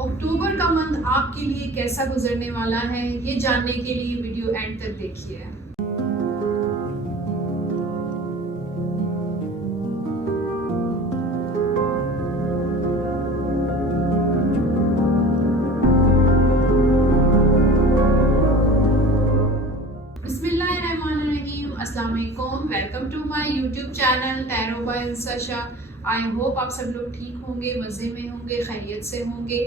अक्टूबर का मंथ आपके लिए कैसा गुजरने वाला है, ये जानने के लिए वीडियो एंड तक देखिए। बिस्मिल्लाहिर्रहमानिर्रहीम, अस्सलाम वालेकुम। Welcome to my YouTube channel tarot by Insasha. I hope आप सब लोग ठीक होंगे, मज़े में होंगे, खैरियत से होंगे।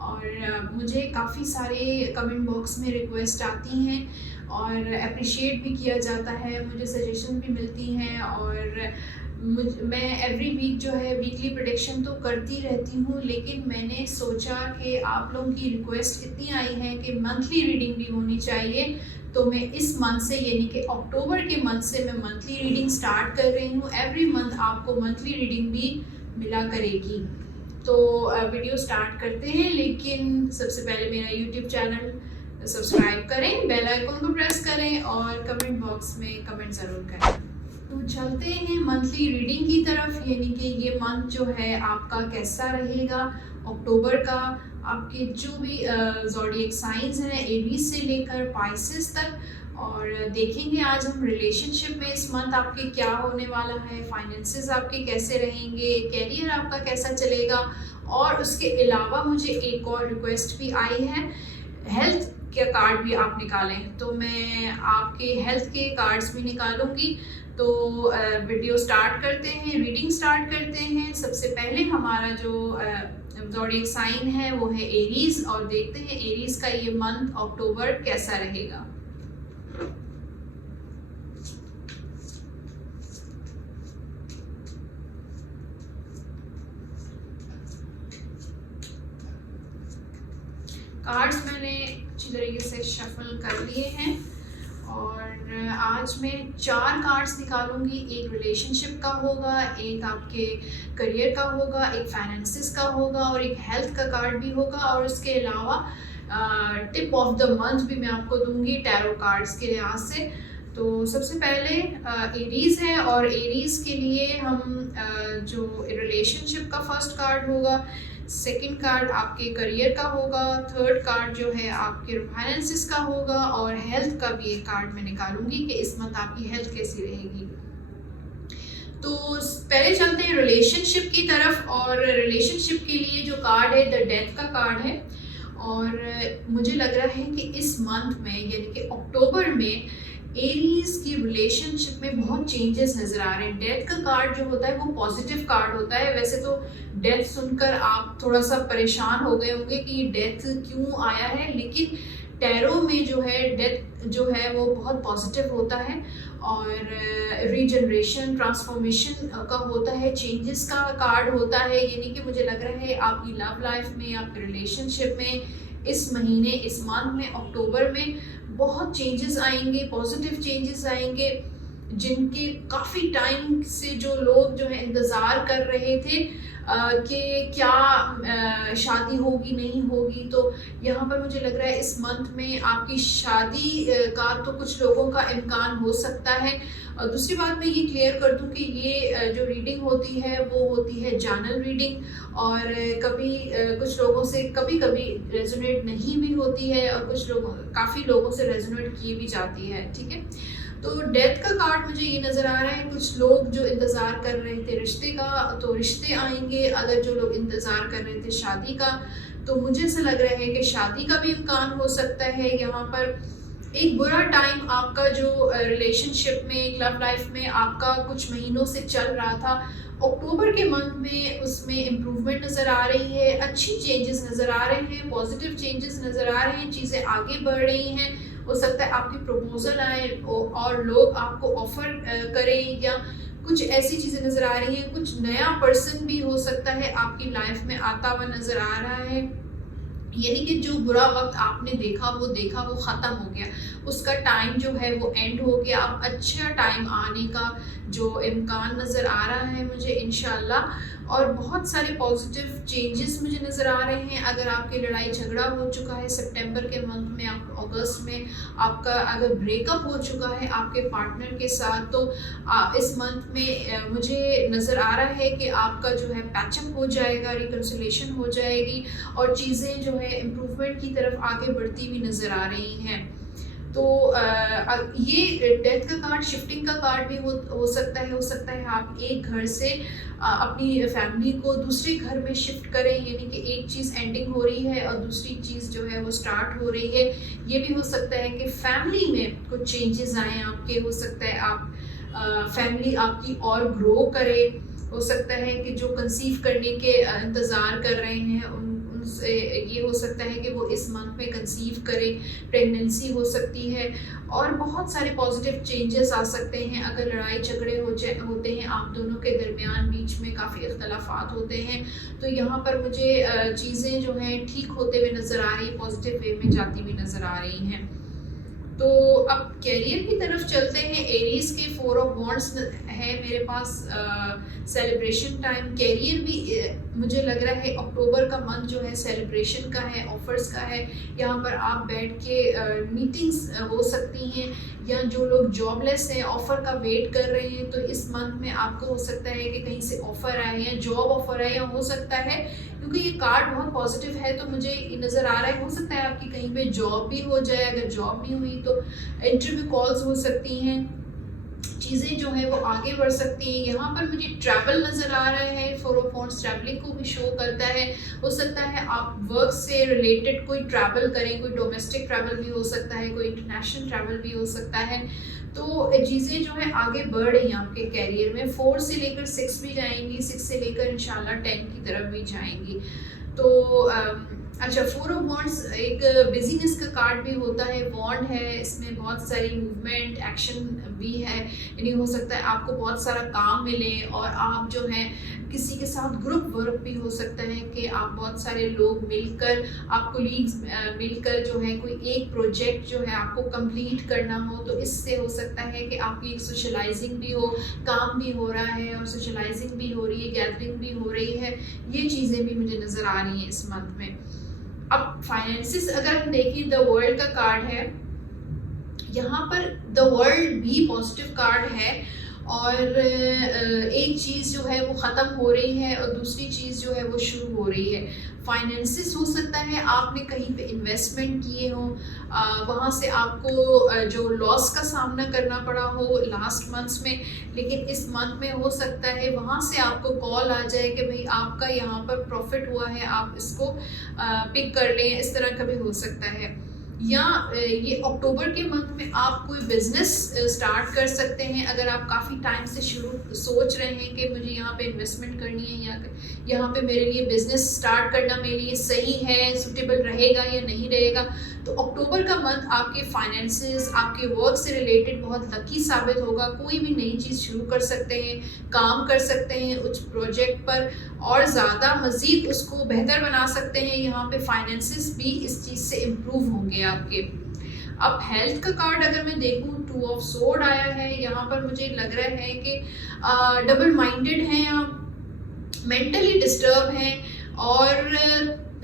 और मुझे काफ़ी सारे कमेंट बॉक्स में रिक्वेस्ट आती हैं और अप्रिशिएट भी किया जाता है, मुझे सजेशन भी मिलती हैं। और मैं एवरी वीक जो है वीकली प्रेडिक्शन तो करती रहती हूँ, लेकिन मैंने सोचा कि आप लोगों की रिक्वेस्ट इतनी आई है कि मंथली रीडिंग भी होनी चाहिए। तो मैं इस मंथ से यानी कि अक्टूबर के मंथ से मैं मंथली रीडिंग स्टार्ट कर रही हूँ। एवरी मंथ आपको मंथली रीडिंग भी मिला करेगी। तो वीडियो स्टार्ट करते हैं, लेकिन सबसे पहले मेरा यूट्यूब चैनल सब्सक्राइब करें, बेल आइकन को प्रेस करें और कमेंट बॉक्स में कमेंट ज़रूर करें। तो चलते हैं मंथली रीडिंग की तरफ, यानी कि ये मंथ जो है आपका कैसा रहेगा अक्टूबर का। आपके जो भी ज़ोडिएक साइंस हैं, एरीज से लेकर पाइसेस तक। और देखेंगे आज हम रिलेशनशिप में इस मंथ आपके क्या होने वाला है, फाइनेंसेस आपके कैसे रहेंगे, कैरियर आपका कैसा चलेगा। और उसके अलावा मुझे एक और रिक्वेस्ट भी आई है, हेल्थ के कार्ड भी आप निकालें। तो मैं आपके हेल्थ के कार्ड्स भी निकालूंगी। तो वीडियो स्टार्ट करते हैं, रीडिंग स्टार्ट करते हैं। सबसे पहले हमारा जो ज़ोडिएक साइन है वो है एरीज, और देखते हैं एरीज का ये मंथ अक्टूबर कैसा रहेगा। कार्ड्स मैंने अच्छी तरीके से शफल कर लिए हैं और आज मैं 4 कार्ड्स निकालूंगी। एक रिलेशनशिप का होगा, एक आपके करियर का होगा, एक फाइनेंसेस का होगा और एक हेल्थ का कार्ड भी होगा। और उसके अलावा टिप ऑफ द मंथ भी मैं आपको दूंगी टैरो कार्ड्स के लिहाज से। तो सबसे पहले एरीज है, और एरीज के लिए हम जो रिलेशनशिप का फर्स्ट कार्ड होगा, सेकंड कार्ड आपके करियर का होगा, थर्ड कार्ड जो है आपके फाइनेंसेस का होगा, और हेल्थ का भी एक कार्ड मैं निकालूंगी कि इस मंथ आपकी हेल्थ कैसी रहेगी। तो पहले चलते हैं रिलेशनशिप की तरफ। और रिलेशनशिप के लिए जो कार्ड है द डेथ का कार्ड है। और मुझे लग रहा है कि इस मंथ में यानी कि अक्टूबर में एरीज की रिलेशनशिप में बहुत चेंजेस नज़र आ रहे हैं। डेथ का कार्ड जो होता है वो पॉजिटिव कार्ड होता है। वैसे तो डेथ सुनकर आप थोड़ा सा परेशान हो गए होंगे कि डेथ क्यों आया है, लेकिन टैरो में जो है डेथ जो है वो बहुत पॉजिटिव होता है और रीजनरेशन, ट्रांसफॉर्मेशन का होता है, चेंजेस का कार्ड होता है। यानी कि मुझे लग रहा है आपकी लव लाइफ में, आपके रिलेशनशिप में इस महीने, इस मंथ में, अक्टूबर में बहुत चेंजेस आएंगे, पॉजिटिव चेंजेस आएंगे, जिनके काफ़ी टाइम से जो लोग जो है इंतज़ार कर रहे थे कि क्या शादी होगी नहीं होगी। तो यहाँ पर मुझे लग रहा है इस मंथ में आपकी शादी का तो कुछ लोगों का इम्कान हो सकता है। और दूसरी बात मैं ये क्लियर कर दूँ कि ये जो रीडिंग होती है वो होती है जनरल रीडिंग, और कभी कुछ लोगों से कभी कभी रेजोनेट नहीं भी होती है और कुछ लोगों, काफ़ी लोगों से रेजोनेट की भी जाती है। ठीक है, तो डेथ का कार्ड मुझे ये नज़र आ रहा है, कुछ लोग जो इंतज़ार कर रहे थे रिश्ते का तो रिश्ते आएंगे। अगर जो लोग इंतज़ार कर रहे थे शादी का, तो मुझे ऐसा लग रहा है कि शादी का भी इम्कान हो सकता है। यहाँ पर एक बुरा टाइम आपका जो रिलेशनशिप में, लव लाइफ में आपका कुछ महीनों से चल रहा था, अक्टूबर के मंथ में उसमें इम्प्रूवमेंट नज़र आ रही है, अच्छी चेंजेस नज़र आ रहे हैं, पॉजिटिव चेंजेस नज़र आ रहे हैं, चीज़ें आगे बढ़ रही हैं। हो सकता है आपकी प्रपोजल आए और लोग आपको ऑफर करें, या कुछ ऐसी चीज़ें नज़र आ रही हैं। कुछ नया पर्सन भी हो सकता है आपकी लाइफ में आता हुआ नज़र आ रहा है। यानी कि जो बुरा वक्त आपने देखा वो ख़त्म हो गया, उसका टाइम जो है वो एंड हो गया। अब अच्छा टाइम आने का जो इम्कान नज़र आ रहा है मुझे इंशाल्लाह। और बहुत सारे पॉजिटिव चेंजेस मुझे नज़र आ रहे हैं। अगर आपकी लड़ाई झगड़ा हो चुका है सितंबर के मंथ में, आप अगस्त में आपका अगर ब्रेकअप हो चुका है आपके पार्टनर के साथ, तो इस मंथ में मुझे नज़र आ रहा है कि आपका जो है पैचअप हो जाएगा, रिकन्सिलेशन हो जाएगी और चीज़ें जो है इम्प्रूवमेंट की तरफ आगे बढ़ती हुई नज़र आ रही हैं। तो ये डेथ का कार्ड, शिफ्टिंग का कार्ड भी हो सकता है आप एक घर से अपनी फैमिली को दूसरे घर में शिफ्ट करें, यानी कि एक चीज़ एंडिंग हो रही है और दूसरी चीज़ जो है वो स्टार्ट हो रही है। ये भी हो सकता है कि फैमिली में कुछ चेंजेस आए आपके, हो सकता है आप फैमिली आपकी और ग्रो करे, हो सकता है कि जो कंसीव करने के इंतज़ार कर रहे हैं उनसे ये हो सकता है कि वो इस मंथ में कंसीव करें, प्रेगनेंसी हो सकती है और बहुत सारे पॉजिटिव चेंजेस आ सकते हैं। अगर लड़ाई झगड़े होते हैं आप दोनों के दरमियान, बीच में काफ़ी इख्तलाफात होते हैं, तो यहाँ पर मुझे चीज़ें जो हैं ठीक होते हुए नज़र आ रही, पॉजिटिव वे में जाती हुई नज़र आ रही हैं। तो अब कैरियर की तरफ चलते हैं। एरीज के 4 ऑफ वॉन्ड्स है मेरे पास, सेलिब्रेशन टाइम। कैरियर भी मुझे लग रहा है अक्टूबर का मंथ जो है सेलिब्रेशन का है, ऑफर्स का है। यहाँ पर आप बैठ के मीटिंग्स हो सकती हैं, या जो लोग जॉबलेस हैं ऑफ़र का वेट कर रहे हैं, तो इस मंथ में आपको हो सकता है कि कहीं से ऑफ़र आए या जॉब ऑफ़र आए, या हो सकता है क्योंकि ये कार्ड बहुत पॉजिटिव है तो मुझे नज़र आ रहा है हो सकता है आपकी कहीं पे जॉब भी हो जाए। अगर जॉब नहीं हुई तो इंटरव्यू कॉल्स हो सकती हैं, चीज़ें जो है वो आगे बढ़ सकती हैं। यहाँ पर मुझे ट्रैवल नज़र आ रहा है, 4 ऑफ वॉन्ड्स ट्रैवलिंग को भी शो करता है। हो सकता है आप वर्क से रिलेटेड कोई ट्रैवल करें, कोई डोमेस्टिक ट्रैवल भी हो सकता है, कोई इंटरनेशनल ट्रैवल भी हो सकता है। तो चीज़ें जो है आगे बढ़ रही हैं आपके कैरियर में, 4 से लेकर 6 भी जाएंगी, 6 से लेकर इंशाल्लाह 10 की तरफ भी जाएंगी। तो अच्छा, 4 ऑफ वॉन्ड्स एक बिजीनेस का कार्ड भी होता है, वॉन्ड है, इसमें बहुत सारी मूवमेंट, एक्शन भी है, यानी हो सकता है आपको बहुत सारा काम मिले और आप जो है किसी के साथ ग्रुप वर्क भी हो सकता है कि आप बहुत सारे लोग मिलकर, आप कोलीग्स मिलकर जो है कोई एक प्रोजेक्ट जो है आपको कंप्लीट करना हो, तो इससे हो सकता है कि आपकी एक सोशलाइजिंग भी हो, काम भी हो रहा है और सोशलाइजिंग भी हो रही है, गैदरिंग भी हो रही है। ये चीज़ें भी मुझे नज़र आ रही हैं इस मंथ में। अब फाइनेंसिस अगर हम देखें, द वर्ल्ड का कार्ड है, यहाँ पर द वर्ल्ड भी पॉजिटिव कार्ड है और एक चीज़ जो है वो ख़त्म हो रही है और दूसरी चीज़ जो है वो शुरू हो रही है। फाइनेंसिस हो सकता है आपने कहीं पे इन्वेस्टमेंट किए हो, वहाँ से आपको जो लॉस का सामना करना पड़ा हो लास्ट मंथ्स में, लेकिन इस मंथ में हो सकता है वहाँ से आपको कॉल आ जाए कि भाई आपका यहाँ पर प्रॉफिट हुआ है, आप इसको पिक कर लें, इस तरह का भी हो सकता है। या ये अक्टूबर के मंथ में आप कोई बिजनेस स्टार्ट कर सकते हैं। अगर आप काफ़ी टाइम से सोच रहे हैं कि मुझे यहाँ पे इन्वेस्टमेंट करनी है या यहाँ पे मेरे लिए बिजनेस स्टार्ट करना मेरे लिए सही है, सूटेबल रहेगा या नहीं रहेगा, तो अक्टूबर का मंथ आपके फाइनेंसेस, आपके वर्क से रिलेटेड बहुत लकी साबित होगा। कोई भी नई चीज़ शुरू कर सकते हैं, काम कर सकते हैं उस प्रोजेक्ट पर और ज़्यादा मज़ीद उसको बेहतर बना सकते हैं। यहाँ पे फाइनेंसेस भी इस चीज़ से इम्प्रूव होंगे आपके। अब हेल्थ का कार्ड अगर मैं देखूँ, 2 ऑफ सोर्ड आया है, यहाँ पर मुझे लग रहा है कि डबल माइंडेड हैं आप, मेंटली डिस्टर्ब हैं और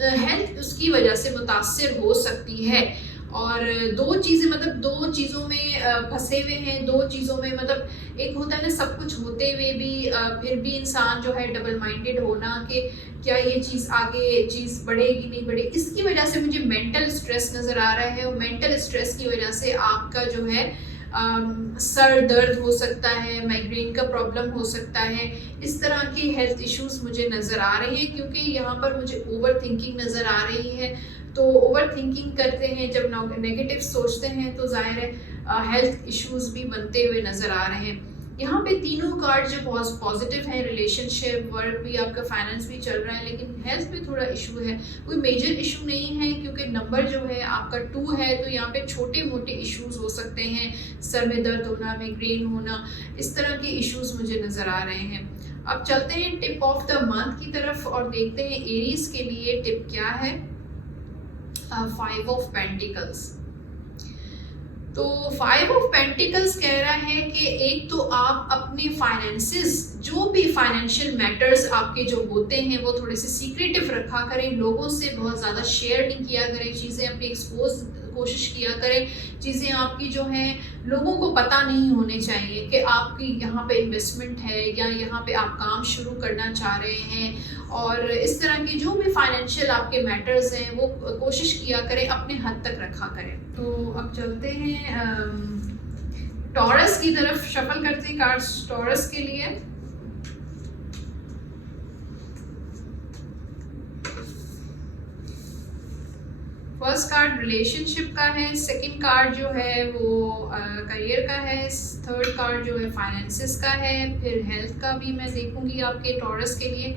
हेल्थ उसकी वजह से मुतासिर हो सकती है। और दो चीज़ें, मतलब दो चीज़ों में फंसे हुए हैं, दो चीज़ों में, मतलब एक होता है ना सब कुछ होते हुए भी फिर भी इंसान जो है डबल माइंडेड होना कि क्या ये चीज़ आगे चीज़ बढ़ेगी नहीं बढ़ेगी, इसकी वजह से मुझे मेंटल स्ट्रेस नज़र आ रहा है। और मेंटल स्ट्रेस की वजह से आपका जो है सर दर्द हो सकता है, माइग्रेन का प्रॉब्लम हो सकता है, इस तरह के हेल्थ इश्यूज मुझे नज़र आ रहे हैं। क्योंकि यहाँ पर मुझे ओवर थिंकिंग नज़र आ रही है, तो ओवर थिंकिंग करते हैं जब नेगेटिव सोचते हैं तो ज़ाहिर है हेल्थ इश्यूज भी बनते हुए नज़र आ रहे हैं। यहाँ पे तीनों कार्ड जो बहुत पॉजिटिव हैं, रिलेशनशिप, वर्क भी, आपका फाइनेंस भी चल रहा है, लेकिन हेल्थ पे थोड़ा इशू है। कोई मेजर इशू नहीं है क्योंकि नंबर जो है आपका 2 है, तो यहाँ पे छोटे मोटे इश्यूज हो सकते हैं, सर में दर्द होना, माइग्रेन होना, इस तरह के इश्यूज मुझे नज़र आ रहे हैं। अब चलते हैं टिप ऑफ द मंथ की तरफ और देखते हैं एरीज के लिए टिप क्या है। 5 ऑफ पेंटिकल्स। तो 5 ऑफ पेंटिकल्स कह रहा है कि एक तो आप अपने फाइनेंसेस, जो भी फाइनेंशियल मैटर्स आपके जो होते हैं वो थोड़े से सीक्रेटिव रखा करें, लोगों से बहुत ज़्यादा शेयर नहीं किया करें, चीज़ें अपनी एक्सपोज कोशिश किया करें, चीज़ें आपकी जो हैं लोगों को पता नहीं होने चाहिए कि आपकी यहाँ पे इन्वेस्टमेंट है या यहाँ पे आप काम शुरू करना चाह रहे हैं। और इस तरह की जो भी फाइनेंशियल आपके मैटर्स हैं वो कोशिश किया करें, अपने हद तक रखा करें। तो अब चलते हैं टॉरस की तरफ, शफल करते हैं कार्ड्स टॉरस के लिए। फर्स्ट कार्ड रिलेशनशिप का है, सेकंड कार्ड जो है वो करियर का है, थर्ड कार्ड जो है फाइनेंसेस का है, फिर हेल्थ का भी मैं देखूंगी आपके टॉरस के लिए।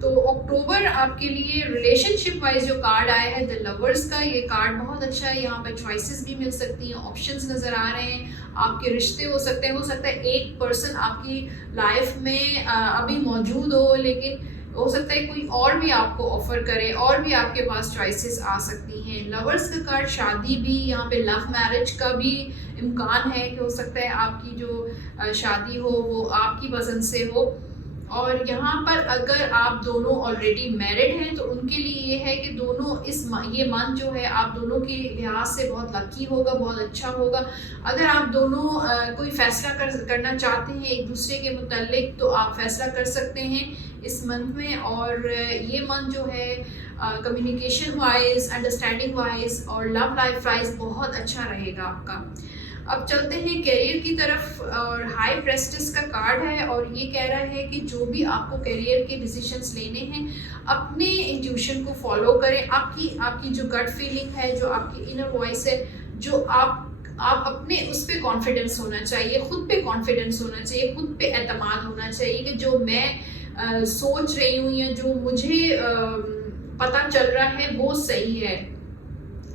तो अक्टूबर आपके लिए रिलेशनशिप वाइज जो कार्ड आया है द लवर्स का, ये कार्ड बहुत अच्छा है। यहाँ पर चॉइसेस भी मिल सकती हैं, ऑप्शंस नज़र आ रहे हैं, आपके रिश्ते हो सकते हैं, हो सकता है एक पर्सन आपकी लाइफ में अभी मौजूद हो, लेकिन हो सकता है कोई और भी आपको ऑफर करे, और भी आपके पास चॉइसेस आ सकती हैं। लवर्स का कार्ड शादी भी, यहाँ पे लव मैरिज का भी इम्कान है कि हो सकता है आपकी जो शादी हो वो आपकी पसंद से हो। और यहाँ पर अगर आप दोनों ऑलरेडी मैरिड हैं तो उनके लिए ये है कि दोनों ये मंथ जो है आप दोनों के लिहाज से बहुत लकी होगा, बहुत अच्छा होगा। अगर आप दोनों कोई फैसला करना चाहते हैं एक दूसरे के मुतालिक तो आप फैसला कर सकते हैं इस मंथ में। और ये मंथ जो है कम्युनिकेशन वाइज, अंडरस्टैंडिंग वाइज और लव लाइफ वाइज बहुत अच्छा रहेगा आपका। अब चलते हैं करियर की तरफ, और हाई प्रेस्टिस का कार्ड है और ये कह रहा है कि जो भी आपको करियर के डिसीजंस लेने हैं अपने इंट्यूशन को फॉलो करें। आपकी जो गट फीलिंग है, जो आपकी इनर वॉइस है, जो आप अपने उस पर कॉन्फिडेंस होना चाहिए, खुद पे कॉन्फिडेंस होना चाहिए, खुद पे एतमाद होना चाहिए कि जो मैं सोच रही हूँ या जो मुझे पता चल रहा है वो सही है।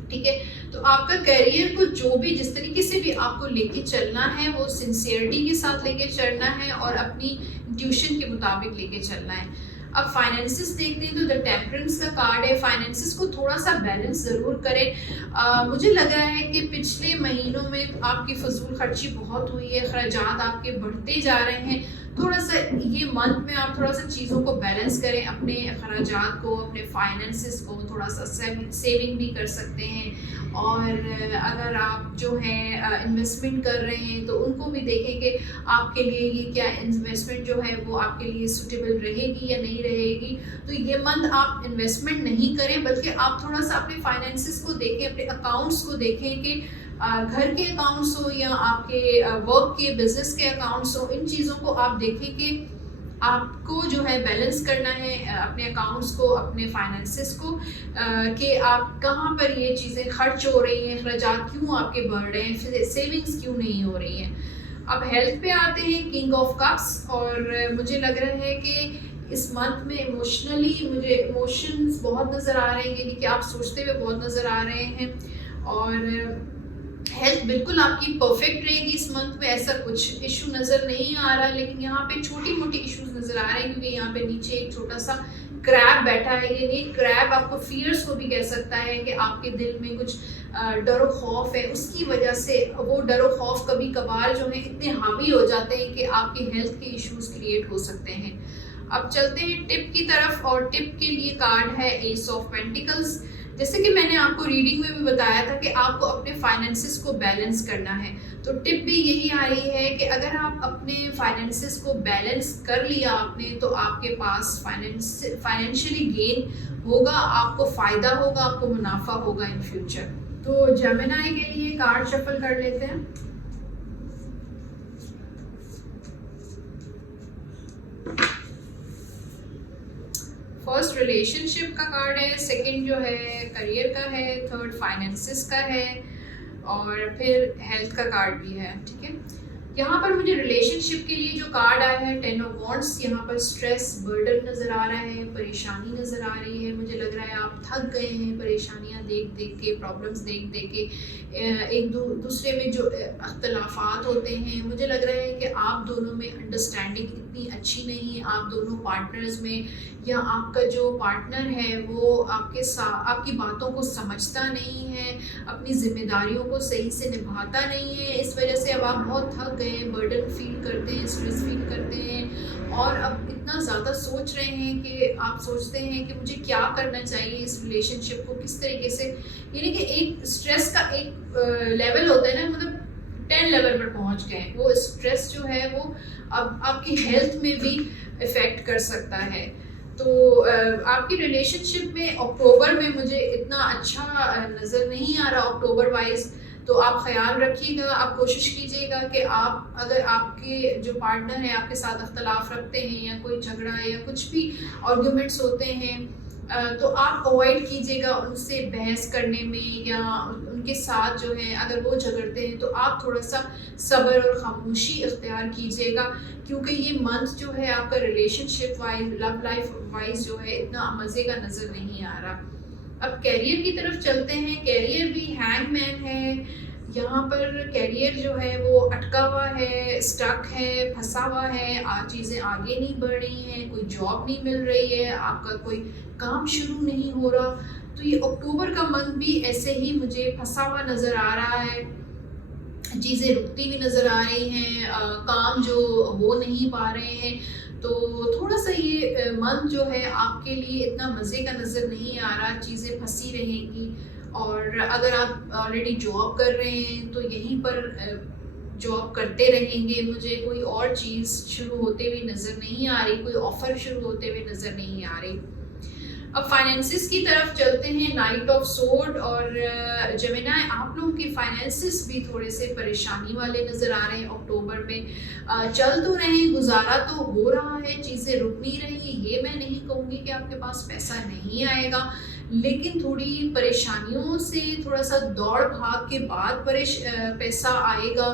ठीक है, तो आपका करियर को जो भी जिस तरीके से भी आपको लेके चलना है वो सिंसियरिटी के साथ लेके चलना है और अपनी इंट्यूशन के मुताबिक लेके चलना है। अब फाइनेंसेस देखते हैं तो द टेम्परेंस का कार्ड है। फाइनेंसेस को थोड़ा सा बैलेंस ज़रूर करें। मुझे लग रहा है कि पिछले महीनों में आपकी फजूल खर्ची बहुत हुई है, खर्चात आपके बढ़ते जा रहे हैं। थोड़ा सा ये मंथ में आप थोड़ा सा चीज़ों को बैलेंस करें, अपने खर्चात को, अपने फाइनेंसेस को थोड़ा सा सेविंग भी कर सकते हैं। और अगर आप जो है इन्वेस्टमेंट कर रहे हैं तो उनको भी देखें कि आपके लिए ये क्या इन्वेस्टमेंट जो है वो आपके लिए सूटेबल रहेगी या नहीं रहेगी। तो ये मंथ आप इन्वेस्टमेंट नहीं करें बल्कि आप थोड़ा सा अपने फाइनेंसेस को देखें, अपने अकाउंट्स को देखें कि घर के अकाउंट्स हो या आपके वर्क के, बिजनेस के अकाउंट्स हो, इन चीज़ों को आप देखें कि आपको जो है बैलेंस करना है अपने अकाउंट्स को, अपने फाइनेंसेस को, कि आप कहाँ पर ये चीज़ें खर्च हो रही हैं, खर्चात क्यों आपके बढ़ रहे हैं, सेविंग्स क्यों नहीं हो रही हैं। अब हेल्थ पे आते हैं, किंग ऑफ कप्स, और मुझे लग रहा है कि इस मंथ में इमोशनली मुझे इमोशंस बहुत नज़र आ रहे हैं, यानी कि आप सोचते हुए बहुत नज़र आ रहे हैं। और हेल्थ बिल्कुल आपकी परफेक्ट रहेगी इस मंथ में, ऐसा कुछ इशू नज़र नहीं आ रहा, लेकिन यहाँ पे छोटी मोटी इश्यूज नज़र आ रहे हैं क्योंकि यहाँ पे नीचे एक छोटा सा क्रैब बैठा है। ये क्रैब आपको फियर्स को भी कह सकता है कि आपके दिल में कुछ डर खौफ है, उसकी वजह से वो डर खौफ कभी कभार जो है इतने हावी हो जाते हैं कि आपकी हेल्थ के इश्यूज क्रिएट हो सकते हैं। अब चलते हैं टिप की तरफ, और टिप के लिए कार्ड है एस ऑफ पेंटिकल्स। जैसे कि मैंने आपको रीडिंग में भी बताया था कि आपको अपने फाइनेंसेस को बैलेंस करना है, तो टिप भी यही आ रही है कि अगर आप अपने फाइनेंसेस को बैलेंस कर लिया आपने तो आपके पास फाइनेंशियली गेन होगा, आपको फ़ायदा होगा, आपको मुनाफा होगा इन फ्यूचर। तो जेमिनी के लिए कार्ड शफल कर लेते हैं। फर्स्ट रिलेशनशिप का कार्ड है, सेकंड जो है करियर का है, थर्ड फाइनेंसेस का है, और फिर हेल्थ का कार्ड भी है। ठीक है, यहाँ पर मुझे रिलेशनशिप के लिए जो कार्ड आया है 10 ऑफ वॉन्ड्स, यहाँ पर स्ट्रेस बर्डन नज़र आ रहा है, परेशानी नज़र आ रही है। मुझे लग रहा है आप थक गए हैं परेशानियाँ देख देख के, प्रॉब्लम्स देख देख के, एक दूसरे में जो अख्तलाफात होते हैं। मुझे लग रहा है कि आप दोनों में अंडरस्टैंडिंग इतनी अच्छी नहीं है, आप दोनों पार्टनर्स में, या आपका जो पार्टनर है वो आपके साथ आपकी बातों को समझता नहीं है, अपनी जिम्मेदारियों को सही से निभाता नहीं है। इस वजह से अब आप बहुत थक गए हैं, बर्डन फील करते हैं, स्ट्रेस फील करते हैं, और अब इतना ज़्यादा सोच रहे हैं कि आप सोचते हैं कि मुझे क्या करना चाहिए इस रिलेशनशिप को किस तरीके से, यानी कि एक स्ट्रेस का एक लेवल होता है ना, मतलब 10 लेवल पर पहुंच गए। वो स्ट्रेस जो है वो अब आपकी हेल्थ में भी इफ़ेक्ट कर सकता है। तो आपकी रिलेशनशिप में अक्टूबर में मुझे इतना अच्छा नज़र नहीं आ रहा अक्टूबर वाइज। तो आप ख्याल रखिएगा, आप कोशिश कीजिएगा कि आप, अगर आपके जो पार्टनर है आपके साथ अख्तलाफ रखते हैं या कोई झगड़ा है या कुछ भी आर्ग्यूमेंट्स होते हैं, तो आप अवॉइड कीजिएगा उनसे बहस करने में, या उनके साथ जो है अगर वो झगड़ते हैं तो आप थोड़ा सा सब्र और खामोशी इख्तियार कीजिएगा, क्योंकि ये मंथ जो है आपका relationship wise, love life wise जो है इतना मज़े का नज़र नहीं आ रहा। अब कैरियर की तरफ चलते हैं। कैरियर भी हैंगमैन है, यहाँ पर कैरियर जो है वो अटका हुआ है, स्टक है, फंसा हुआ है, चीज़ें आगे नहीं बढ़ रही हैं, कोई जॉब नहीं मिल रही है, आपका कोई काम शुरू नहीं हो रहा। तो ये अक्टूबर का मंथ भी ऐसे ही मुझे फंसा हुआ नज़र आ रहा है, चीज़ें रुकती हुई नज़र आ रही हैं, काम जो हो नहीं पा रहे हैं। तो थोड़ा सा ये मंथ जो है आपके लिए इतना मज़े का नज़र नहीं आ रहा, चीज़ें फंसी रहेंगी। और अगर आप ऑलरेडी जॉब कर रहे हैं तो यहीं पर जॉब करते रहेंगे, मुझे कोई और चीज़ शुरू होते हुए नज़र नहीं आ रही, कोई ऑफ़र शुरू होते हुए नज़र नहीं आ रही। अब फाइनेंसिस की तरफ चलते हैं। नाइट ऑफ सोर्ड और जेमिनी, आप लोगों के फाइनेंसिस भी थोड़े से परेशानी वाले नज़र आ रहे हैं अक्टूबर में। चल तो रहे हैं, गुजारा तो हो रहा है, चीज़ें रुक नहीं रही। ये मैं नहीं कहूँगी कि आपके पास पैसा नहीं आएगा, लेकिन थोड़ी परेशानियों से, थोड़ा सा दौड़ भाग के बाद पैसा आएगा,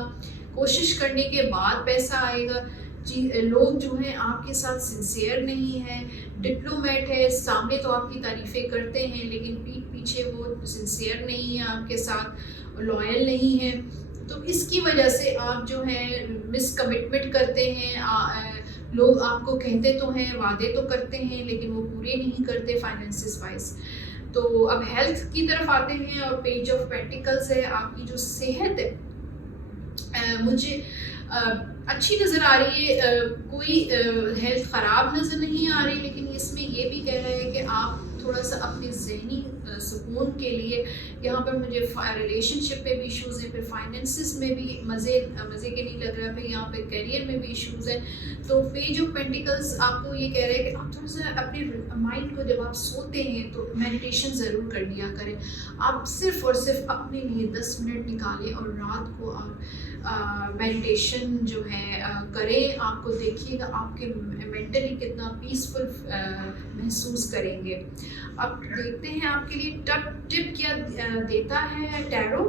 कोशिश करने के बाद पैसा आएगा। लोग जो हैं आपके साथ सिंसियर नहीं है, डिप्लोमेट है, सामने तो आपकी तारीफ़ें करते हैं लेकिन पीठ पीछे वो सिंसियर नहीं है आपके साथ, लॉयल नहीं है। तो इसकी वजह से आप जो है मिसकमिटमेंट करते हैं। लोग आपको कहते तो हैं, वादे तो करते हैं, लेकिन वो पूरे नहीं करते फाइनेंसिस वाइज। तो अब हेल्थ की तरफ आते हैं और पेज ऑफ पेंटिकल्स है। आपकी जो सेहत है मुझे अच्छी नज़र आ रही है, कोई हेल्थ ख़राब नज़र नहीं आ रही, लेकिन इसमें ये भी कह रहा है कि आप थोड़ा सा अपने ज़हनी सुकून के लिए, यहाँ पर मुझे रिलेशनशिप में भी इश्यूज़ हैं, फिर फाइनेंसिस में भी मज़े के नहीं लग रहा, फिर यहाँ पे करियर में भी इश्यूज़ हैं। तो पेज ऑफ पेंटिकल्स आपको ये कह रहा है कि आप थोड़ा सा अपने माइंड को, जब आप सोते हैं तो मेडिटेशन ज़रूर कर लिया करें। आप सिर्फ़ और सिर्फ अपने लिए 10 मिनट निकालें और रात को आप मेडिटेशन जो है करें। आपको देखिएगा आपके मेंटली कितना पीसफुल महसूस करेंगे। अब देखते हैं आपके लिए टिप क्या देता है टैरो।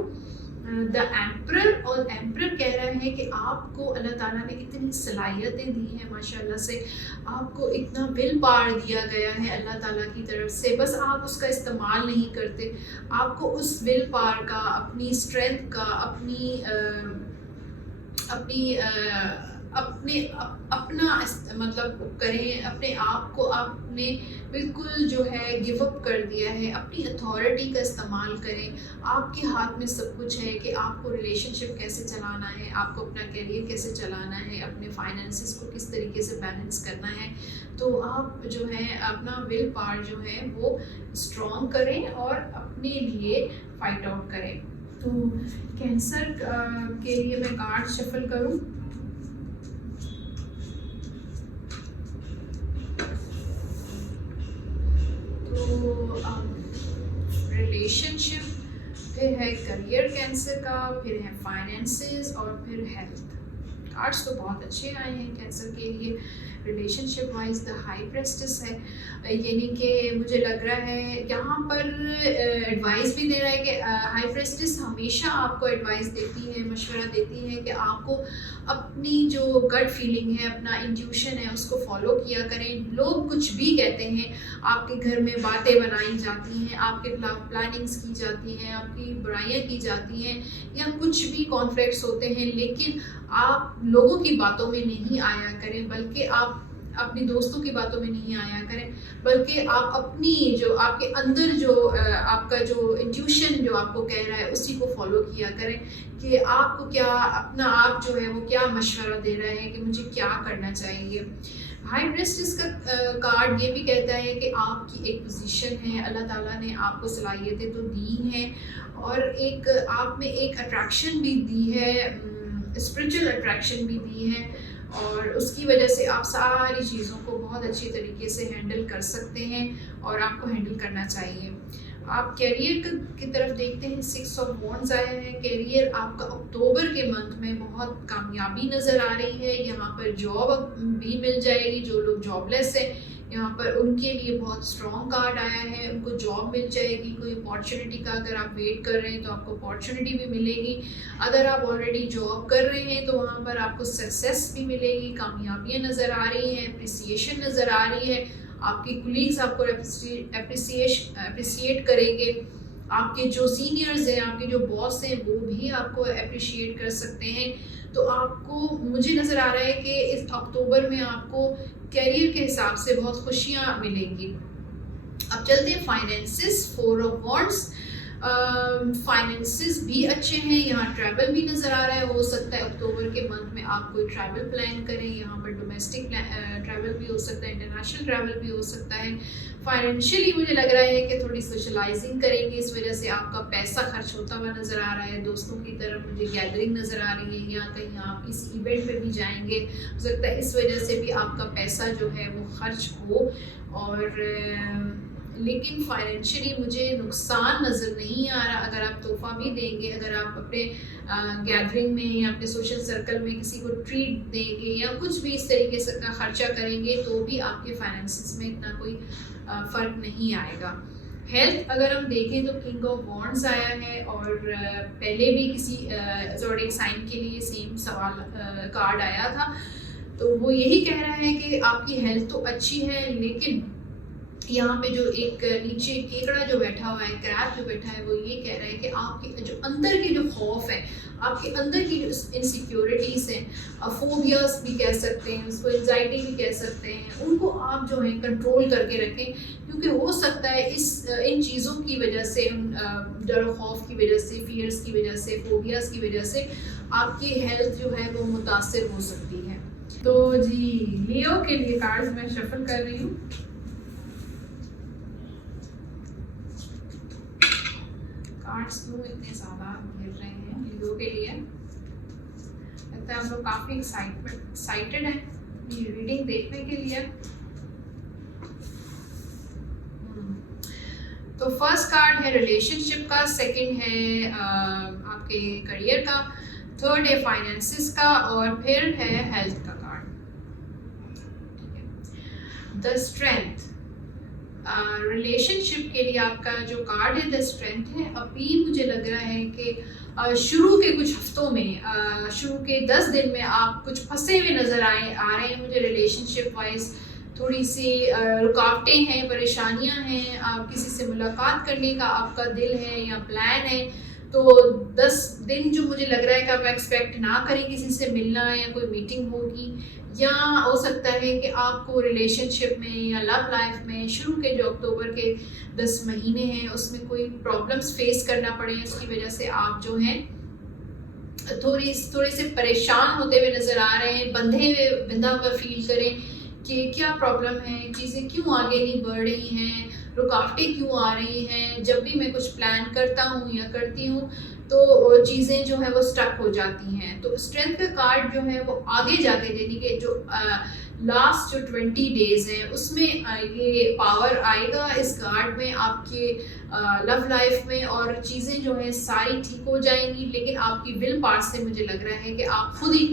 द एम्परर, और एम्परर कह रहा है कि आपको अल्लाह ताला ने इतनी सलाहियतें दी हैं माशाल्लाह से, आपको इतना विल पावर दिया गया है अल्लाह ताला की तरफ से, बस आप उसका इस्तेमाल नहीं करते। आपको उस विल पावर का, अपनी स्ट्रेंथ का, अपना मतलब करें, अपने आप को आपने बिल्कुल जो है गिव अप कर दिया है, अपनी अथॉरिटी का इस्तेमाल करें। आपके हाथ में सब कुछ है कि आपको रिलेशनशिप कैसे चलाना है, आपको अपना करियर कैसे चलाना है, अपने फाइनेंसिस को किस तरीके से बैलेंस करना है। तो आप जो है अपना विल पावर जो है वो स्ट्रॉन्ग करें और अपने लिए फाइट आउट करें। तो कैंसर के लिए मैं कार्ड शफल करूं। तो रिलेशनशिप, फिर है करियर कैंसर का, फिर है फाइनेंसेस और फिर हेल्थ कार्ड्स तो बहुत अच्छे आए हैं कैंसर के लिए। Relationship wise the high prestige है, यानी कि मुझे लग रहा है यहाँ पर एडवाइस भी दे रहा है कि हाई प्रेस्टिस हमेशा आपको एडवाइस देती है, मशवरा देती है कि आपको अपनी जो गट फीलिंग है, अपना इंट्यूशन है, उसको फॉलो किया करें। लोग कुछ भी कहते हैं, आपके घर में बातें बनाई जाती हैं, आपके खिलाफ प्लानिंग्स की जाती हैं, आपकी बुराइयां की जाती हैं, या कुछ भी कॉन्फ्लिक्ट्स होते हैं, लेकिन आप लोगों की बातों में नहीं आया करें, बल्कि आप अपनी दोस्तों की बातों में नहीं आया करें, बल्कि आप अपनी जो आपके अंदर जो आपका जो इंट्यूशन जो आपको कह रहा है उसी को फॉलो किया करें कि आपको क्या अपना आप जो है वो क्या मशवरा दे रहा है कि मुझे क्या करना चाहिए। हाई प्रेस्टिस का कार्ड ये भी कहता है कि आपकी एक पोजीशन है, अल्लाह ताला ने आपको सलाहियतें तो दी हैं और एक आप में एक अट्रैक्शन भी दी है, स्पिरिचुअल अट्रैक्शन भी दी है, और उसकी वजह से आप सारी चीज़ों को बहुत अच्छी तरीके से हैंडल कर सकते हैं और आपको हैंडल करना चाहिए। आप कैरियर की तरफ देखते हैं, 6 ऑफ वॉन्ड्स आया है। कैरियर आपका अक्टूबर के मंथ में बहुत कामयाबी नज़र आ रही है। यहाँ पर जॉब भी मिल जाएगी, जो लोग जॉबलेस हैं यहाँ पर उनके लिए बहुत स्ट्रॉन्ग कार्ड आया है, उनको जॉब मिल जाएगी। कोई अपॉर्चुनिटी का अगर आप वेट कर रहे हैं तो आपको अपॉर्चुनिटी भी मिलेगी। अगर आप ऑलरेडी जॉब कर रहे हैं तो वहाँ पर आपको सक्सेस भी मिलेगी, कामयाबियाँ नज़र आ रही हैं, अप्रिसिएशन नज़र आ रही है। आपके कुलीग्स आपको अप्रिसिएट करेंगे, आपके जो सीनियर्स हैं, आपके जो बॉस हैं वो भी आपको अप्रिशिएट कर सकते हैं। तो आपको मुझे नज़र आ रहा है कि इस अक्टूबर में आपको कैरियर के हिसाब से बहुत खुशियाँ मिलेंगी। अब चलते हैं फाइनेंसिस, 4 ऑफ वॉन्ड्स। फाइनेंसिस भी अच्छे हैं, यहाँ ट्रैवल भी नज़र आ रहा है। हो सकता है अक्टूबर के मंथ में आप कोई ट्रैवल प्लान करें, यहाँ पर डोमेस्टिक ट्रैवल भी हो सकता है, इंटरनेशनल ट्रैवल भी हो सकता है। फाइनेंशियली मुझे लग रहा है कि थोड़ी सोशलाइजिंग करेंगे, इस वजह से आपका पैसा खर्च होता हुआ नज़र आ रहा है। दोस्तों की तरफ मुझे गैदरिंग नज़र आ रही है, या कहीं आप किसी इवेंट पे भी जाएंगे, हो सकता है इस वजह से भी आपका पैसा जो है वो खर्च हो। और लेकिन फाइनेंशियली मुझे नुकसान नज़र नहीं आ रहा। अगर आप तोहफा भी देंगे, अगर आप अपने गैदरिंग में या अपने सोशल सर्कल में किसी को ट्रीट देंगे या कुछ भी इस तरीके से का खर्चा करेंगे तो भी आपके फाइनेंसिस में इतना कोई फ़र्क नहीं आएगा। हेल्थ अगर हम देखें तो किंग ऑफ वॉन्ड्स आया है, और पहले भी किसी ज़ोडिएक साइन के लिए सेम सवाल कार्ड आया था, तो वो यही कह रहा है कि आपकी हेल्थ तो अच्छी है, लेकिन यहाँ पे जो एक नीचे केकड़ा जो बैठा हुआ है, क्रैब जो बैठा है, वो ये कह रहा है कि आपके जो अंदर के जो खौफ है, आपके अंदर की जो इनसिक्योरिटीज़ हैं, फोबियास भी कह सकते हैं उसको, एंजाइटी भी कह सकते हैं, उनको आप जो है कंट्रोल करके रखें, क्योंकि हो सकता है इन चीज़ों की वजह से, डर खौफ की वजह से, फियर्स की वजह से, फोबियास की वजह से आपकी हेल्थ जो है वो मुतासिर हो सकती है। तो जी लियो के लिए कार्ड्स मैं शफल कर रही हूँ। कार्ड्स तो इतने ज़्यादा गिर रहे हैं लियो के लिए, लगता है हम लोग काफ़ी एक्साइटेड हैं ये रीडिंग देखने के लिए। तो फर्स्ट कार्ड है रिलेशनशिप का, सेकंड है आपके करियर का, थर्ड है फाइनेंसिस का, और फिर है हेल्थ का कार्ड। ठीक है, द स्ट्रेंथ। रिलेशनशिप के लिए आपका जो कार्ड है द स्ट्रेंथ है। अभी मुझे लग रहा है कि शुरू के कुछ हफ्तों में, शुरू के 10 दिन में आप कुछ फंसे हुए नज़र आ रहे हैं मुझे रिलेशनशिप वाइज। थोड़ी सी रुकावटें हैं, परेशानियां हैं, आप किसी से मुलाकात करने का आपका दिल है या प्लान है, तो 10 दिन जो मुझे लग रहा है कि आप एक्सपेक्ट ना करें किसी से मिलना या कोई मीटिंग होगी, या हो सकता है कि आपको रिलेशनशिप में या लव लाइफ में शुरू के जो अक्टूबर के 10 महीने हैं उसमें कोई प्रॉब्लम्स फेस करना पड़े, उसकी वजह से आप जो हैं थोड़े से परेशान होते हुए नज़र आ रहे हैं, बंधा हुआ फील करें कि क्या प्रॉब्लम है, चीज़ें क्यों आगे नहीं बढ़ रही हैं, रुकावटें क्यों आ रही हैं। जब भी मैं कुछ प्लान करता हूँ या करती हूँ तो चीज़ें जो है वो स्टक हो जाती हैं। तो स्ट्रेंथ का कार्ड जो है वो आगे जाके देने के जो लास्ट जो 20 डेज हैं उसमें ये पावर आएगा इस कार्ड में आपके लव लाइफ में, और चीज़ें जो है सारी ठीक हो जाएंगी। लेकिन आपकी विल पावर से मुझे लग रहा है कि आप खुद ही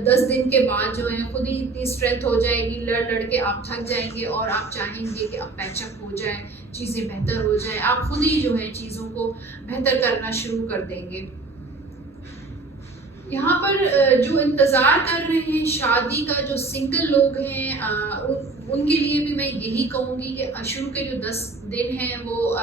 10 दिन के बाद जो है खुद ही इतनी स्ट्रेंथ हो जाएगी, लड़ लड़ के आप थक जाएंगे और आप चाहेंगे कि अब पैचअप हो जाए, चीज़ें बेहतर हो जाए, आप खुद ही जो है चीज़ों को बेहतर करना शुरू कर देंगे। यहाँ पर जो इंतज़ार कर रहे हैं शादी का, जो सिंगल लोग हैं उनके लिए भी मैं यही कहूँगी कि शुरू के जो 10 दिन हैं वो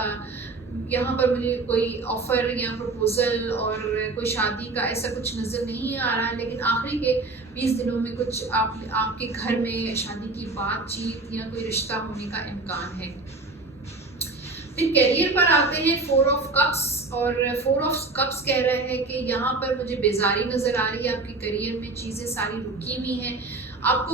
यहाँ पर मुझे कोई ऑफ़र या प्रपोज़ल और कोई शादी का ऐसा कुछ नज़र नहीं आ रहा है, लेकिन आखिरी के 20 दिनों में कुछ आपके घर में शादी की बातचीत या कोई रिश्ता होने का इम्कान है। फिर कैरियर पर आते हैं 4 ऑफ कप्स, और 4 ऑफ कप्स कह रहे हैं कि यहाँ पर मुझे बेजारी नज़र आ रही है, आपके करियर में चीज़ें सारी रुकी हुई हैं, आपको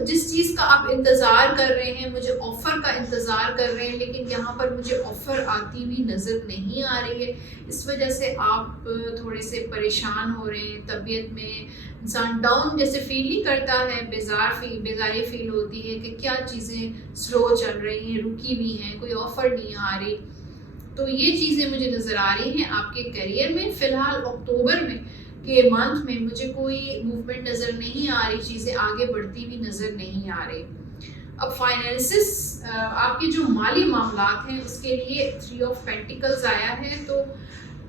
जिस चीज़ का आप इंतज़ार कर रहे हैं, मुझे ऑफ़र का इंतज़ार कर रहे हैं, लेकिन यहाँ पर मुझे ऑफ़र आती हुई नज़र नहीं आ रही है। इस वजह से आप थोड़े से परेशान हो रहे हैं, तबीयत में इंसान डाउन जैसे फील नहीं करता है, बेजारी फील होती है कि क्या चीज़ें स्लो चल रही हैं, रुकी हुई हैं, कोई ऑफ़र नहीं आ रही। तो ये चीज़ें मुझे नज़र आ रही हैं आपके करियर में। फ़िलहाल अक्टूबर में के मंथ में मुझे कोई मूवमेंट नज़र नहीं आ रही, चीज़ें आगे बढ़ती हुई नज़र नहीं आ रही। अब फाइनेंसिस, आपके जो माली मामलात हैं उसके लिए 3 ऑफ पेंटिकल्स आया है, तो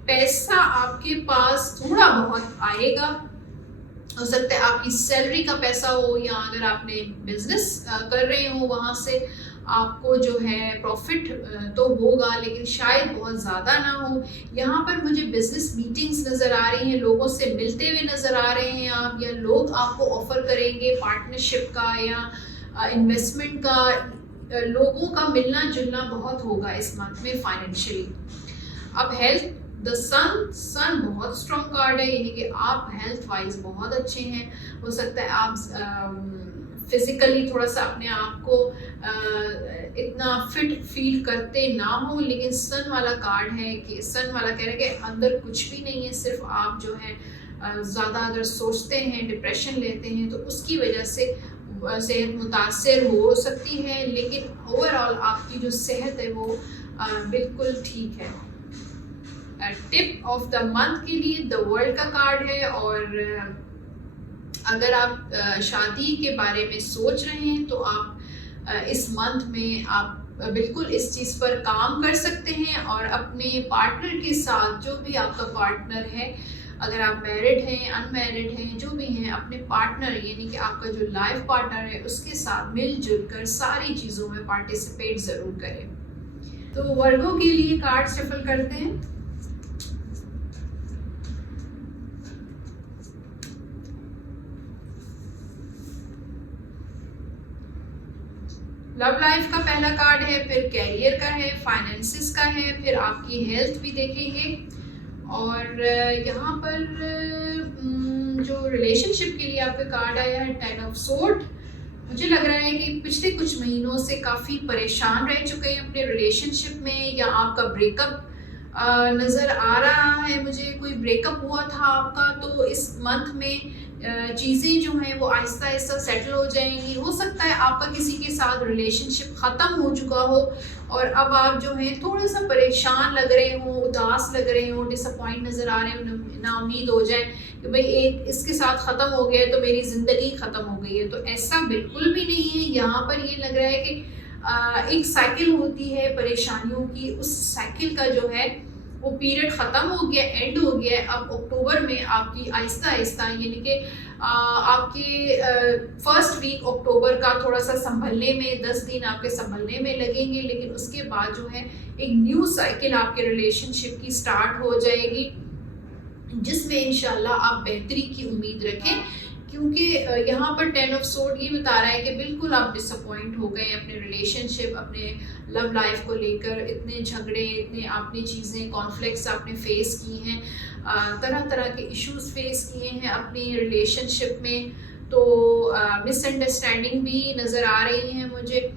पैसा आपके पास थोड़ा बहुत आएगा, हो सकता है आपकी सैलरी का पैसा हो, या अगर आपने बिजनेस कर रहे हो वहाँ से आपको जो है प्रॉफिट तो होगा, लेकिन शायद बहुत ज़्यादा ना हो। यहाँ पर मुझे बिजनेस मीटिंग्स नज़र आ रही हैं, लोगों से मिलते हुए नज़र आ रहे हैं आप, या लोग आपको ऑफ़र करेंगे पार्टनरशिप का या इन्वेस्टमेंट का। लोगों का मिलना जुलना बहुत होगा इस मंथ में फाइनेंशियली। अब हेल्थ, द सन बहुत स्ट्रॉन्ग कार्ड है, यानी कि आप हेल्थ वाइज बहुत अच्छे हैं। हो सकता है आप फिज़िकली थोड़ा सा अपने आप को इतना फिट फील करते ना हो, लेकिन सन वाला कार्ड है कि सन वाला कह रहा है कि अंदर कुछ भी नहीं है, सिर्फ आप जो है ज़्यादा अगर सोचते हैं, डिप्रेशन लेते हैं, तो उसकी वजह से सेहत मुतासर हो सकती है, लेकिन ओवरऑल आपकी जो सेहत है वो बिल्कुल ठीक है। टिप ऑफ द मंथ के लिए द वर्ल्ड का कार्ड है, और अगर आप शादी के बारे में सोच रहे हैं तो आप इस मंथ में आप बिल्कुल इस चीज़ पर काम कर सकते हैं, और अपने पार्टनर के साथ, जो भी आपका पार्टनर है, अगर आप मैरिड हैं, अनमैरिड हैं, जो भी हैं, अपने पार्टनर यानी कि आपका जो लाइफ पार्टनर है उसके साथ मिलजुल कर सारी चीज़ों में पार्टिसिपेट ज़रूर करें। तो वर्गों के लिए कार्ड शफल करते हैं। लव लाइफ का पहला कार्ड है, फिर कैरियर का है, फाइनेंसिस का है, फिर आपकी हेल्थ भी देखेंगे, और यहाँ पर जो रिलेशनशिप के लिए आपका कार्ड आया है 10 ऑफ सोर्ड। मुझे लग रहा है कि पिछले कुछ महीनों से काफ़ी परेशान रह चुके हैं अपने रिलेशनशिप में, या आपका ब्रेकअप नज़र आ रहा है मुझे, कोई ब्रेकअप हुआ था आपका, तो इस मंथ में चीज़ें जो हैं वो आहिस्ता आहिस्ता सेटल हो जाएंगी। हो सकता है आपका किसी के साथ रिलेशनशिप ख़त्म हो चुका हो और अब आप जो हैं थोड़ा सा परेशान लग रहे हो, उदास लग रहे हो, डिसअपॉइंट नज़र आ रहे हो, नाउमीद हो जाए कि भाई एक इसके साथ ख़त्म हो गया है तो मेरी ज़िंदगी ख़त्म हो गई है। तो ऐसा बिल्कुल भी नहीं है। यहाँ पर ये लग रहा है कि एक साइकिल होती है परेशानियों की, उस साइकिल का जो है वो पीरियड ख़त्म हो गया, एंड हो गया है। अब अक्टूबर में आपकी आहिस्ता आहिस्ता यानी कि आपके फर्स्ट वीक अक्टूबर का थोड़ा सा संभलने में 10 दिन आपके संभलने में लगेंगे, लेकिन उसके बाद जो है एक न्यू साइकिल आपके रिलेशनशिप की स्टार्ट हो जाएगी, जिसमें इंशाल्लाह आप बेहतरी की उम्मीद रखें। क्योंकि यहाँ पर 10 ऑफ सोर्ड ये बता रहा है कि बिल्कुल आप डिसअपॉइंट हो गए अपने रिलेशनशिप, अपने लव लाइफ को लेकर। इतने झगड़े, इतने आपने चीज़ें, कॉन्फ्लिक्ट्स आपने फेस की हैं, तरह तरह के इश्यूज फेस किए हैं अपनी रिलेशनशिप में, तो मिसअंडरस्टैंडिंग भी नज़र आ रही हैं मुझे।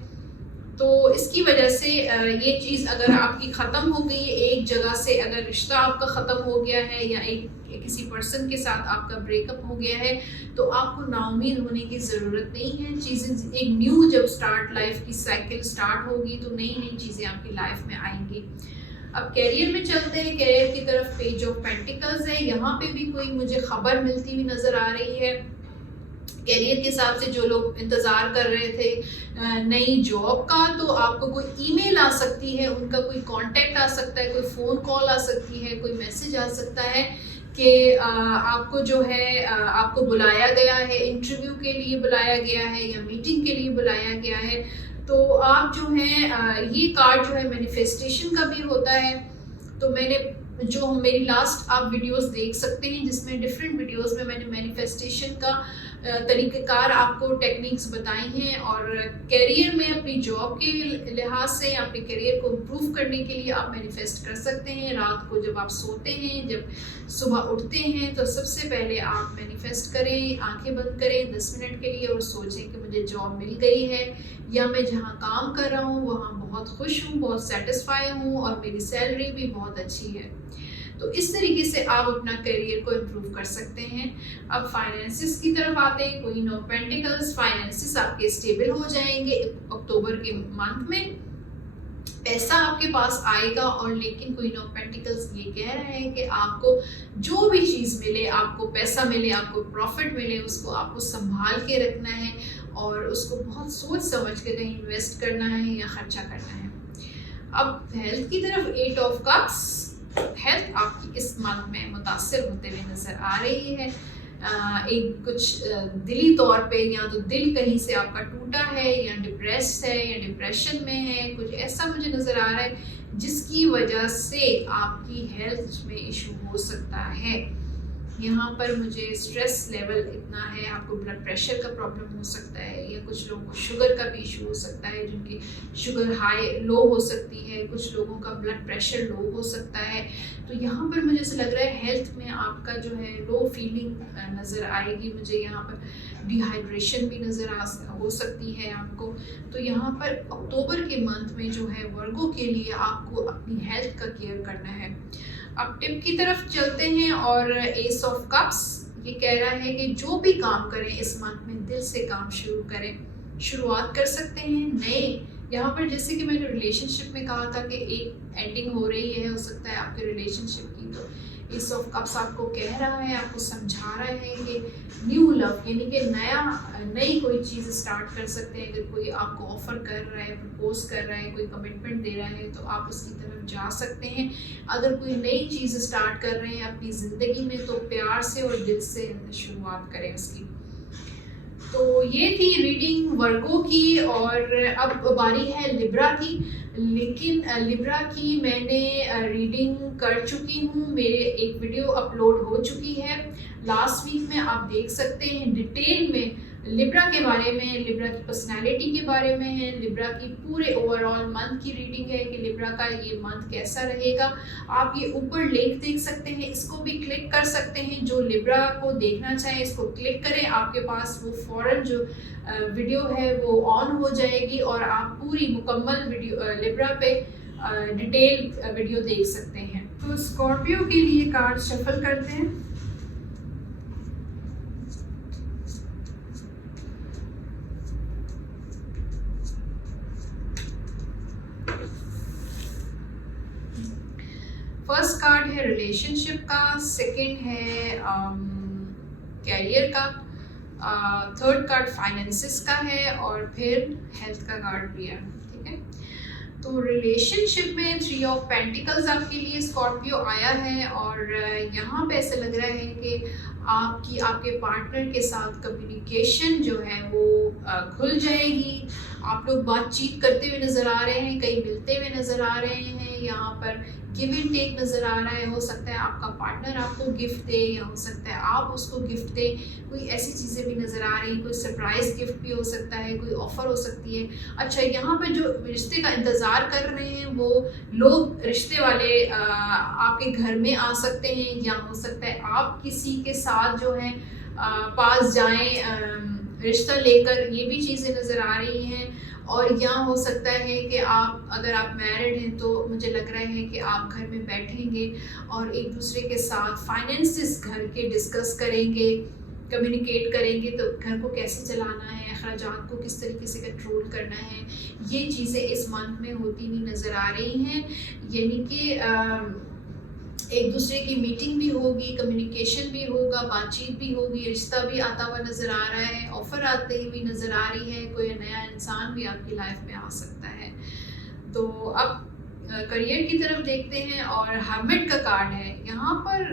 तो इसकी वजह से ये चीज़ अगर आपकी ख़त्म हो गई है, एक जगह से अगर रिश्ता आपका ख़त्म हो गया है या किसी पर्सन के साथ आपका ब्रेकअप हो गया है, तो आपको नाउमीद होने की ज़रूरत नहीं है। चीज़ें एक न्यू जब स्टार्ट लाइफ की साइकिल स्टार्ट होगी तो नई नई चीज़ें आपकी लाइफ में आएंगी। अब कैरियर में चलते हैं। कैरियर की तरफ पेज ऑफ पेंटिकल्स है, यहाँ पे भी कोई मुझे खबर मिलती हुई नज़र आ रही है कैरियर के हिसाब से जो लोग इंतज़ार कर रहे थे नई जॉब का, तो आपको कोई ईमेल आ सकती है, उनका कोई कांटेक्ट आ सकता है, कोई फ़ोन कॉल आ सकती है, कोई मैसेज आ सकता है कि आपको जो है आपको बुलाया गया है, इंटरव्यू के लिए बुलाया गया है या मीटिंग के लिए बुलाया गया है। तो आप जो है ये कार्ड जो है मैनिफेस्टेशन का भी होता है। तो मैंने जो मेरी लास्ट आप वीडियोस देख सकते हैं, जिसमें डिफरेंट वीडियोस में मैंने मैनिफेस्टेशन का तरीक़ेकार आपको टेक्निक्स बताई हैं। और करियर में अपनी जॉब के लिहाज से अपने करियर को इम्प्रूव करने के लिए आप मैनिफेस्ट कर सकते हैं। रात को जब आप सोते हैं, जब सुबह उठते हैं, तो सबसे पहले आप मैनिफेस्ट करें, आंखें बंद करें 10 मिनट के लिए और सोचें कि मुझे जॉब मिल गई है, या मैं जहाँ काम कर रहा हूँ वहाँ बहुत खुश हूँ, बहुत सेटिस्फाई हूँ और मेरी सैलरी भी बहुत अच्छी है। तो इस तरीके से आप अपना करियर को इम्प्रूव कर सकते हैं। अब फाइनेंसिस की तरफ आते हैं। क्वीन ऑफ पेंटिकल्स, फाइनेंसिस आपके स्टेबल हो जाएंगे अक्टूबर के मंथ में, पैसा आपके पास आएगा। और लेकिन क्वीन ऑफ पेंटिकल्स ये कह रहा है कि आपको जो भी चीज़ मिले, आपको पैसा मिले, आपको प्रॉफिट मिले, उसको आपको संभाल के रखना है और उसको बहुत सोच समझ के कहीं इन्वेस्ट करना है या खर्चा करना है। अब हेल्थ की तरफ, 8 ऑफ कप्स, हेल्थ आपकी इस मंथ में मुतासर होते हुए नज़र आ रही है। एक कुछ दिली तौर पे, या तो दिल कहीं से आपका टूटा है या डिप्रेस्ड है या डिप्रेशन में है, कुछ ऐसा मुझे नज़र आ रहा है जिसकी वजह से आपकी हेल्थ में इशू हो सकता है। यहाँ पर मुझे स्ट्रेस लेवल इतना है, आपको ब्लड प्रेशर का प्रॉब्लम हो सकता है, या कुछ लोगों को शुगर का भी इशू हो सकता है, जिनकी शुगर हाई लो हो सकती है, कुछ लोगों का ब्लड प्रेशर लो हो सकता है। तो यहाँ पर मुझे ऐसा लग रहा है हेल्थ में आपका जो है लो फीलिंग नज़र आएगी। मुझे यहाँ पर डिहाइड्रेशन भी हो सकती है आपको। तो यहाँ पर अक्टूबर के मंथ में जो है वर्गो के लिए आपको अपनी हेल्थ का केयर करना है। अब टिप की तरफ चलते हैं। और एस ऑफ कप्स ये कह रहा है कि जो भी काम करें इस मंथ में दिल से काम शुरू करें, शुरुआत कर सकते हैं नए। यहाँ पर जैसे कि मैंने रिलेशनशिप में कहा था कि एक एंडिंग हो रही है, हो सकता है आपके रिलेशनशिप की, तो एस ऑफ कप्स आपको कह रहा है, आपको समझा रहा है कि न्यू लव, यानी कि नई कोई चीज़ स्टार्ट कर सकते हैं। अगर कोई आपको ऑफ़र कर रहा है, प्रपोज कर रहा है, कोई कमिटमेंट दे रहा है, तो आप उसकी तरफ जा सकते हैं। अगर कोई नई चीज़ स्टार्ट कर रहे हैं अपनी ज़िंदगी में, तो प्यार से और दिल से शुरुआत करें उसकी। तो ये थी रीडिंग वर्गो की। और अब बारी है लिब्रा की। लेकिन लिब्रा की मैंने रीडिंग कर चुकी हूँ, मेरे एक वीडियो अपलोड हो चुकी है लास्ट वीक में, आप देख सकते हैं डिटेल में लिब्रा के बारे में, लिब्रा की पर्सनालिटी के बारे में है, लिब्रा की पूरे ओवरऑल मंथ की रीडिंग है कि लिब्रा का ये मंथ कैसा रहेगा। आप ये ऊपर लिंक देख सकते हैं, इसको भी क्लिक कर सकते हैं। जो लिब्रा को देखना चाहें इसको क्लिक करें, आपके पास वो फ़ौरन जो वीडियो है वो ऑन हो जाएगी और आप पूरी मुकम्मल वीडियो लिब्रा पे डिटेल वीडियो देख सकते हैं। तो स्कॉर्पियो के लिए कार्ड शफल करते हैं। फर्स्ट कार्ड है रिलेशनशिप का, सेकंड है कैरियर का, थर्ड कार्ड फाइनेंसिस का है और फिर हेल्थ का कार्ड भी है। ठीक है, तो रिलेशनशिप में 3 ऑफ पेंटिकल्स आपके लिए स्कॉर्पियो आया है। और यहाँ पे ऐसा लग रहा है कि आपके पार्टनर के साथ कम्युनिकेशन जो है वो खुल जाएगी। आप लोग बातचीत करते हुए नज़र आ रहे हैं, कहीं मिलते हुए नज़र आ रहे हैं, यहाँ पर गिव एंड टेक नज़र आ रहा है। हो सकता है आपका पार्टनर आपको गिफ्ट दे या हो सकता है आप उसको गिफ्ट दे, कोई ऐसी चीज़ें भी नज़र आ रही हैं। कोई सरप्राइज़ गिफ्ट भी हो सकता है, कोई ऑफ़र हो सकती है। अच्छा, यहाँ पर जो रिश्ते का इंतज़ार कर रहे हैं वो लोग, रिश्ते वाले आपके घर में आ सकते हैं, या हो सकता है आप किसी के साथ जो है पास जाएं रिश्ता लेकर, ये भी चीज़ें नज़र आ रही हैं। और यहाँ हो सकता है कि अगर आप मैरिड हैं तो मुझे लग रहा है कि आप घर में बैठेंगे और एक दूसरे के साथ फाइनेंसिस घर के डिस्कस करेंगे, कम्युनिकेट करेंगे, तो घर को कैसे चलाना है, अखराजात को किस तरीके से कंट्रोल करना है, ये चीज़ें इस मंथ में होती हुई नज़र आ रही हैं। यानी कि एक दूसरे की मीटिंग भी होगी, कम्युनिकेशन भी होगा, बातचीत भी होगी, रिश्ता भी आता हुआ नज़र आ रहा है, ऑफ़र आते हुए नज़र आ रही है, कोई नया इंसान भी आपकी लाइफ में आ सकता है। तो अब करियर की तरफ देखते हैं और हर्मिट का कार्ड है। यहाँ पर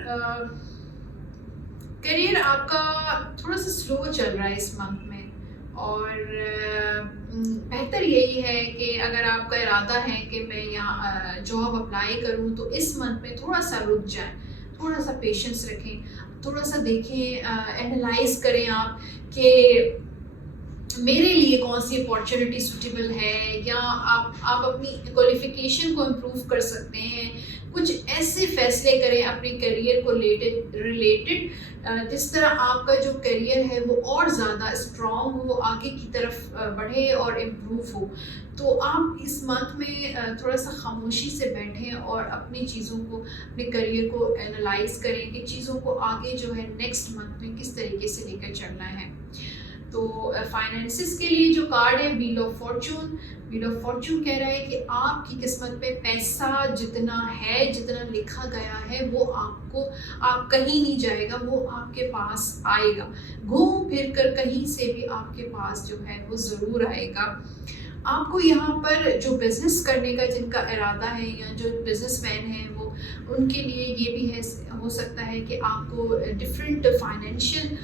करियर आपका थोड़ा सा स्लो चल रहा है इस मंथ में, और बेहतर यही है कि अगर आपका इरादा है कि मैं यहाँ जॉब अप्लाई करूँ तो इस मंथ में थोड़ा सा रुक जाएं, थोड़ा सा पेशेंस रखें, थोड़ा सा देखें, एनालाइज करें आप कि मेरे लिए कौन सी अपॉर्चुनिटी सूटेबल है, या आप अपनी क्वालिफिकेशन को इम्प्रूव कर सकते हैं। कुछ ऐसे फैसले करें अपने करियर को रिलेटेड जिस तरह आपका जो करियर है वो और ज़्यादा स्ट्रॉन्ग हो, आगे की तरफ बढ़े और इम्प्रूव हो। तो आप इस मंथ में थोड़ा सा खामोशी से बैठें और अपनी चीज़ों को, अपने करियर को एनालाइज करें कि चीज़ों को आगे जो है नेक्स्ट मंथ में किस तरीके से लेकर चलना है। तो फाइनेंसिस के लिए जो कार्ड है wheel of Fortune, wheel of Fortune कह रहा है कि आपकी किस्मत में पैसा जितना है, जितना लिखा गया है वो आप कहीं नहीं जाएगा, वो आपके पास आएगा, घूम फिर कर कहीं से भी आपके पास जो है वो ज़रूर आएगा। आपको यहाँ पर जो बिज़नेस करने का जिनका इरादा है या जो बिज़नेसमैन हैं वो, उनके लिए ये भी है, हो सकता है कि आपको डिफरेंट फाइनेंशियल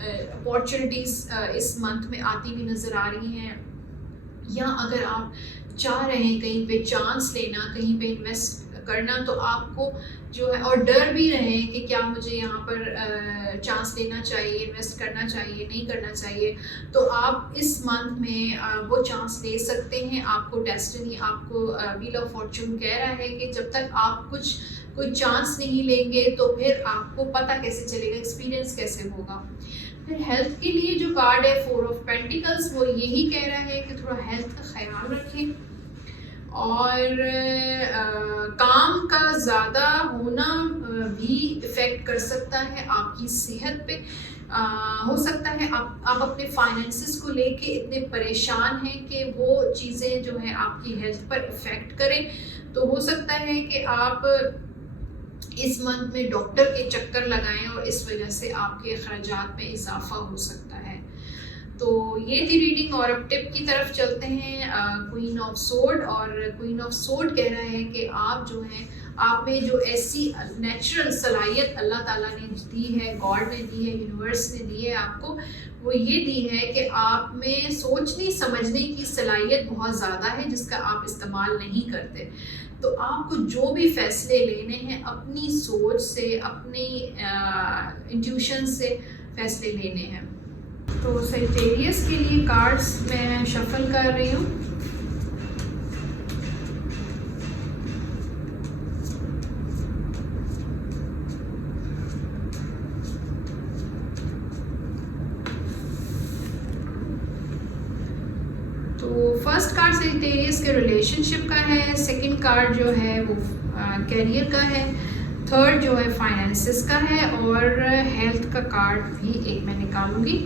अपॉर्चुनिटीज़ इस मंथ में आती हुई नज़र आ रही हैं। या अगर आप चाह रहे हैं कहीं पे चांस लेना, कहीं पे इन्वेस्ट करना, तो आपको जो है, और डर भी रहे कि क्या मुझे यहाँ पर चांस लेना चाहिए, इन्वेस्ट करना चाहिए, नहीं करना चाहिए, तो आप इस मंथ में वो चांस ले सकते हैं। आपको डेस्टिनी, आपको व्हील ऑफ फॉर्चून कह रहा है कि जब तक आप कोई चांस नहीं लेंगे तो फिर आपको पता कैसे चलेगा, एक्सपीरियंस कैसे होगा। फिर हेल्थ के लिए जो कार्ड है फोर ऑफ पेंटिकल्स, वो यही कह रहा है कि थोड़ा हेल्थ का ख्याल रखें, और काम का ज़्यादा होना भी इफ़ेक्ट कर सकता है आपकी सेहत पे। हो सकता है आप अपने फाइनेंसिस को लेके इतने परेशान हैं कि वो चीज़ें जो हैं आपकी हेल्थ पर इफ़ेक्ट करें। तो हो सकता है कि आप इस मंथ में डॉक्टर के चक्कर लगाएं और इस वजह से आपके खर्चात में इजाफा हो सकता है। तो ये थी रीडिंग, और अब टिप की तरफ चलते हैं। क्वीन ऑफ सोर्ड, और क्वीन ऑफ सोर्ड कह रहा है कि आप जो हैं, आप में जो ऐसी नेचुरल सलाहियत अल्लाह ताला ने दी है, गॉड ने दी है, यूनिवर्स ने दी है आपको, वो ये दी है कि आप में सोचने समझने की सलाहियत बहुत ज़्यादा है जिसका आप इस्तेमाल नहीं करते। तो आपको जो भी फैसले लेने हैं अपनी सोच से, अपनी इंट्यूशन से फैसले लेने हैं। तो सेजिटेरियस के लिए कार्ड्स मैं शफल कर रही हूँ। तो फर्स्ट कार्ड सेजिटेरियस के रिलेशनशिप का है, सेकंड कार्ड जो है वो कैरियर का है, थर्ड जो है फाइनेंसिस का है, और हेल्थ का कार्ड भी एक मैं निकालूंगी।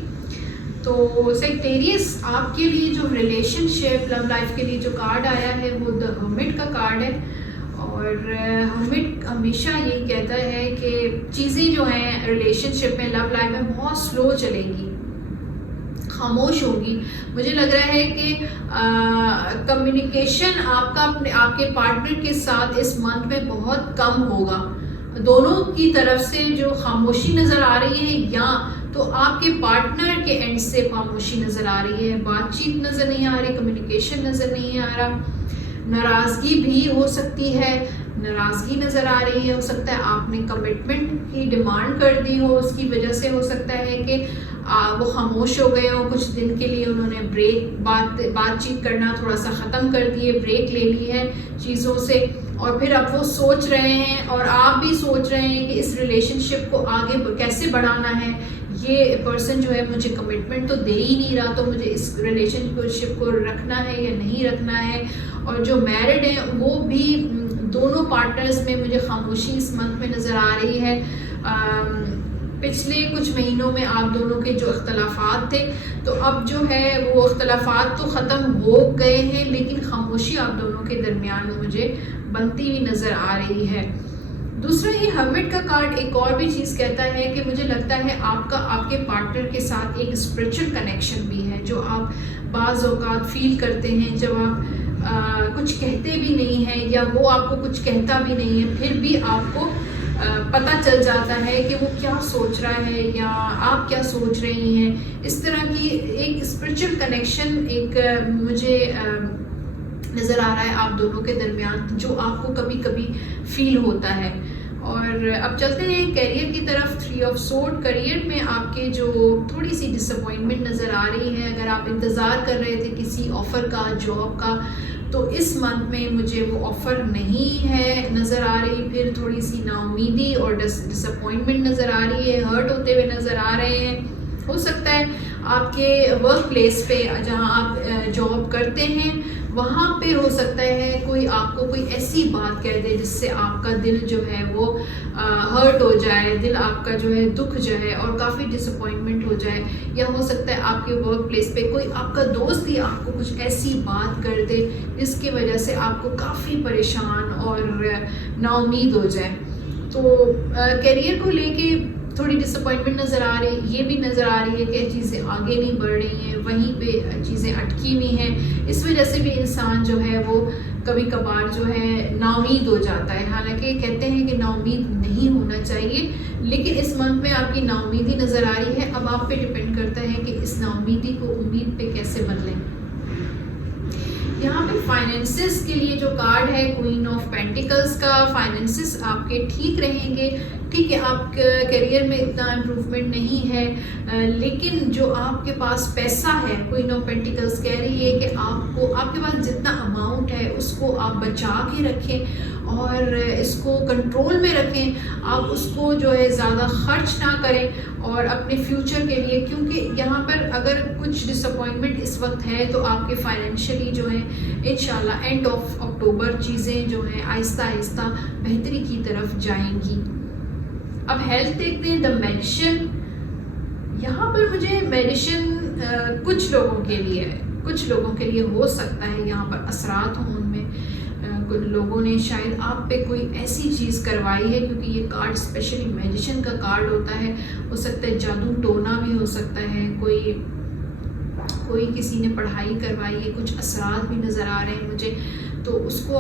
तो सेजिटेरियस आपके लिए जो रिलेशनशिप, लव लाइफ के लिए जो कार्ड आया है वो द हर्मिट का कार्ड है, और हर्मिट हमेशा ये कहता है कि चीज़ें जो हैं रिलेशनशिप में, लव लाइफ में बहुत स्लो चलेंगी, खामोश होगी। मुझे लग रहा है कि कम्युनिकेशन आपके पार्टनर के साथ इस मंथ में बहुत कम होगा। दोनों की तरफ से जो खामोशी नज़र आ रही है, या तो आपके पार्टनर के एंड से खामोशी नज़र आ रही है, बातचीत नज़र नहीं आ रही, कम्युनिकेशन नज़र नहीं आ रहा, नाराज़गी भी हो सकती है, नाराज़गी नज़र आ रही है। हो सकता है आपने कमिटमेंट की डिमांड कर दी हो, उसकी वजह से हो सकता है कि वो खामोश हो गए हो, कुछ दिन के लिए उन्होंने बातचीत करना थोड़ा सा ख़त्म कर दिए, ब्रेक ले ली है चीज़ों से, और फिर अब वो सोच रहे हैं और आप भी सोच रहे हैं कि इस रिलेशनशिप को आगे कैसे बढ़ाना है। ये पर्सन जो है मुझे कमिटमेंट तो दे ही नहीं रहा, तो मुझे इस रिलेशनशिप को रखना है या नहीं रखना है। और जो मैरिड हैं वो भी, दोनों पार्टनर्स में मुझे खामोशी इस मंथ में नज़र आ रही है। पिछले कुछ महीनों में आप दोनों के जो इख्तलाफात थे, तो अब जो है वो इख्तलाफात तो ख़त्म हो गए हैं, लेकिन खामोशी आप दोनों के दरमियान मुझे बनती हुई नज़र आ रही है। दूसरा ये हर्मिट का कार्ड एक और भी चीज़ कहता है कि मुझे लगता है आपका आपके पार्टनर के साथ एक स्पिरिचुअल कनेक्शन भी है, जो आप बाज़ औक़ात फील करते हैं जब आप कुछ कहते भी नहीं हैं या वो आपको कुछ कहता भी नहीं है, फिर भी आपको पता चल जाता है कि वो क्या सोच रहा है या आप क्या सोच रही हैं। इस तरह की एक स्पिरिचुअल कनेक्शन एक मुझे नज़र आ रहा है आप दोनों के दरमियान, जो आपको कभी कभी फील होता है। और अब चलते हैं करियर की तरफ। 3 ऑफ सोर्ड, करियर में आपके जो थोड़ी सी डिसअपॉइंटमेंट नज़र आ रही है। अगर आप इंतज़ार कर रहे थे किसी ऑफ़र का, जॉब का, तो इस मंथ में मुझे वो ऑफ़र नहीं है नज़र आ रही। फिर थोड़ी सी नाउमीदी और डिसअपॉइंटमेंट नज़र आ रही है, हर्ट होते हुए नज़र आ रहे हैं। हो सकता है आपके वर्क प्लेस पे जहाँ आप जॉब करते हैं वहाँ पे हो सकता है कोई आपको कोई ऐसी बात कह दे जिससे आपका दिल जो है वो हर्ट हो जाए, दिल आपका जो है दुख जाए और काफ़ी डिसअपॉइंटमेंट हो जाए। या हो सकता है आपके वर्क प्लेस पे कोई आपका दोस्त ही आपको कुछ ऐसी बात कर दे जिसकी वजह से आपको काफ़ी परेशान और नाउमीद हो जाए। तो करियर को लेके थोड़ी डिसअपॉइंटमेंट नज़र आ रही है। ये भी नज़र आ रही है कि चीज़ें आगे नहीं बढ़ रही हैं, वहीं पे चीज़ें अटकी हुई हैं। इस वजह से भी इंसान जो है वो कभी कभार जो है नाउमीद हो जाता है। हालांकि कहते हैं कि नाउमीद नहीं होना चाहिए, लेकिन इस मंथ में आपकी नाउमीदी नज़र आ रही है। अब आप पे डिपेंड करता है कि इस नाउमीदी को उम्मीद पे कैसे बदलें। यहाँ पे फाइनेंसेस के लिए जो कार्ड है क्वीन ऑफ पेंटिकल्स का, फाइनेंसेस आपके ठीक रहेंगे। ठीक है, आप करियर में इतना इम्प्रूवमेंट नहीं है, लेकिन जो आपके पास पैसा है, क्वीन ऑफ पेंटिकल्स कह रही है कि आपको आपके पास जितना अमाउंट है उसको आप बचा के रखें और इसको कंट्रोल में रखें। आप उसको जो है ज़्यादा खर्च ना करें और अपने फ्यूचर के लिए, क्योंकि यहाँ पर अगर कुछ डिसअपॉइंटमेंट इस वक्त है तो आपके फाइनेंशियली जो है इंशाल्लाह एंड ऑफ अक्टूबर चीज़ें जो हैं आहिस्ता आहिस्ता बेहतरी की तरफ जाएंगी। अब हेल्थ देखते हैं। द मेडिसिन, यहाँ पर मुझे मेडिसिन कुछ लोगों के लिए हो सकता है यहाँ पर असरात हों उनमें। कुछ लोगों ने शायद आप पे कोई ऐसी चीज़ करवाई है, क्योंकि ये कार्ड स्पेशली मेडिसिन का कार्ड होता है। हो सकता है जादू टोना भी हो सकता है, कोई किसी ने पढ़ाई करवाई है, कुछ असरात भी नज़र आ रहे हैं मुझे। तो उसको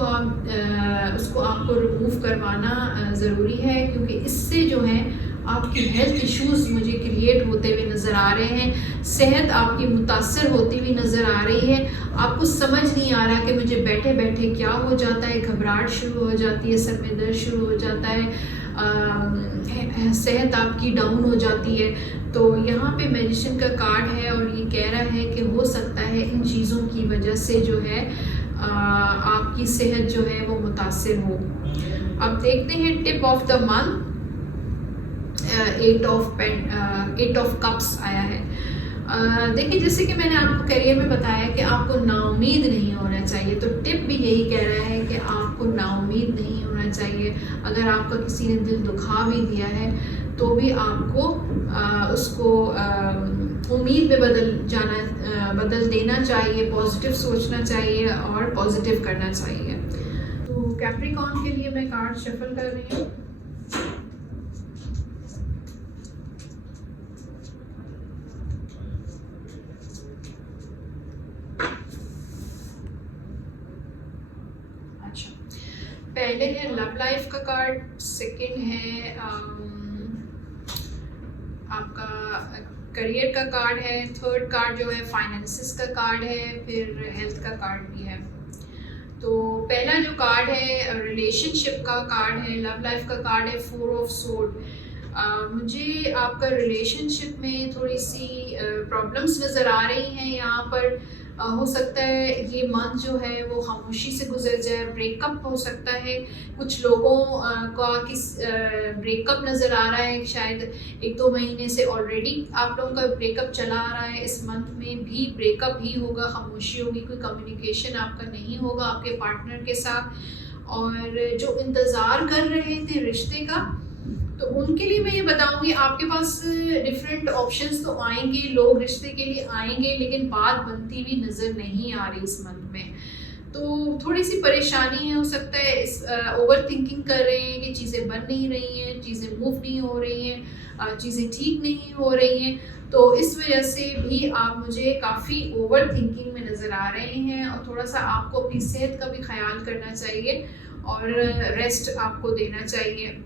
आपको रिमूव करवाना ज़रूरी है, क्योंकि इससे जो है आपकी हेल्थ इश्यूज़ मुझे क्रिएट होते हुए नज़र आ रहे हैं। सेहत आपकी मुतासर होती हुई नज़र आ रही है। आपको समझ नहीं आ रहा कि मुझे बैठे बैठे क्या हो जाता है, घबराहट शुरू हो जाती है, सर में दर्द शुरू हो जाता है, सेहत आपकी डाउन हो जाती है। तो यहाँ पे मेडिसिन का कार्ड है और ये कह रहा है कि हो सकता है इन चीज़ों की वजह से जो है आपकी सेहत जो है वो मुतासर हो। अब देखते हैं tip of the month. 8 of cups आया है। देखिए, जैसे कि मैंने आपको करियर में बताया कि आपको नाउमीद नहीं होना चाहिए, तो टिप भी यही कह रहा है कि आपको नाउमीद नहीं होना चाहिए। अगर आपका किसी ने दिल दुखा भी दिया है तो भी आपको उसको उम्मीद में बदल देना चाहिए, पॉजिटिव सोचना चाहिए और पॉजिटिव करना चाहिए। तो कैप्रिकॉर्न के लिए मैं कार्ड शफल कर रही हूँ। अच्छा, पहले है लव लाइफ का कार्ड, सेकंड है आपका करियर का कार्ड है, थर्ड कार्ड जो है फाइनेंसेस का कार्ड है, फिर हेल्थ का कार्ड भी है। तो पहला जो कार्ड है रिलेशनशिप का कार्ड है, लव लाइफ का कार्ड है 4 ऑफ सोर्ड। मुझे आपका रिलेशनशिप में थोड़ी सी प्रॉब्लम्स नज़र आ रही हैं यहाँ पर। हो सकता है ये मंथ जो है वो खामोशी से गुजर जाए, ब्रेकअप हो सकता है। कुछ लोगों का ब्रेकअप नज़र आ रहा है, शायद 1-2 महीने से ऑलरेडी आप लोगों का ब्रेकअप चला आ रहा है। इस मंथ में भी ब्रेकअप ही होगा, खामोशी होगी, कोई कम्युनिकेशन आपका नहीं होगा आपके पार्टनर के साथ। और जो इंतज़ार कर रहे थे रिश्ते का, तो उनके लिए मैं ये बताऊंगी आपके पास डिफरेंट ऑप्शंस तो आएंगे, लोग रिश्ते के लिए आएंगे, लेकिन बात बनती हुई नज़र नहीं आ रही इस मंथ में। तो थोड़ी सी परेशानी है, हो सकता है इस ओवर थिंकिंग कर रहे हैं कि चीज़ें बन नहीं रही हैं, चीज़ें मूव नहीं हो रही हैं, चीज़ें ठीक नहीं हो रही हैं। तो इस वजह से भी आप मुझे काफ़ी ओवर थिंकिंग में नज़र आ रहे हैं, और थोड़ा सा आपको अपनी सेहत का भी ख्याल करना चाहिए और रेस्ट आपको देना चाहिए।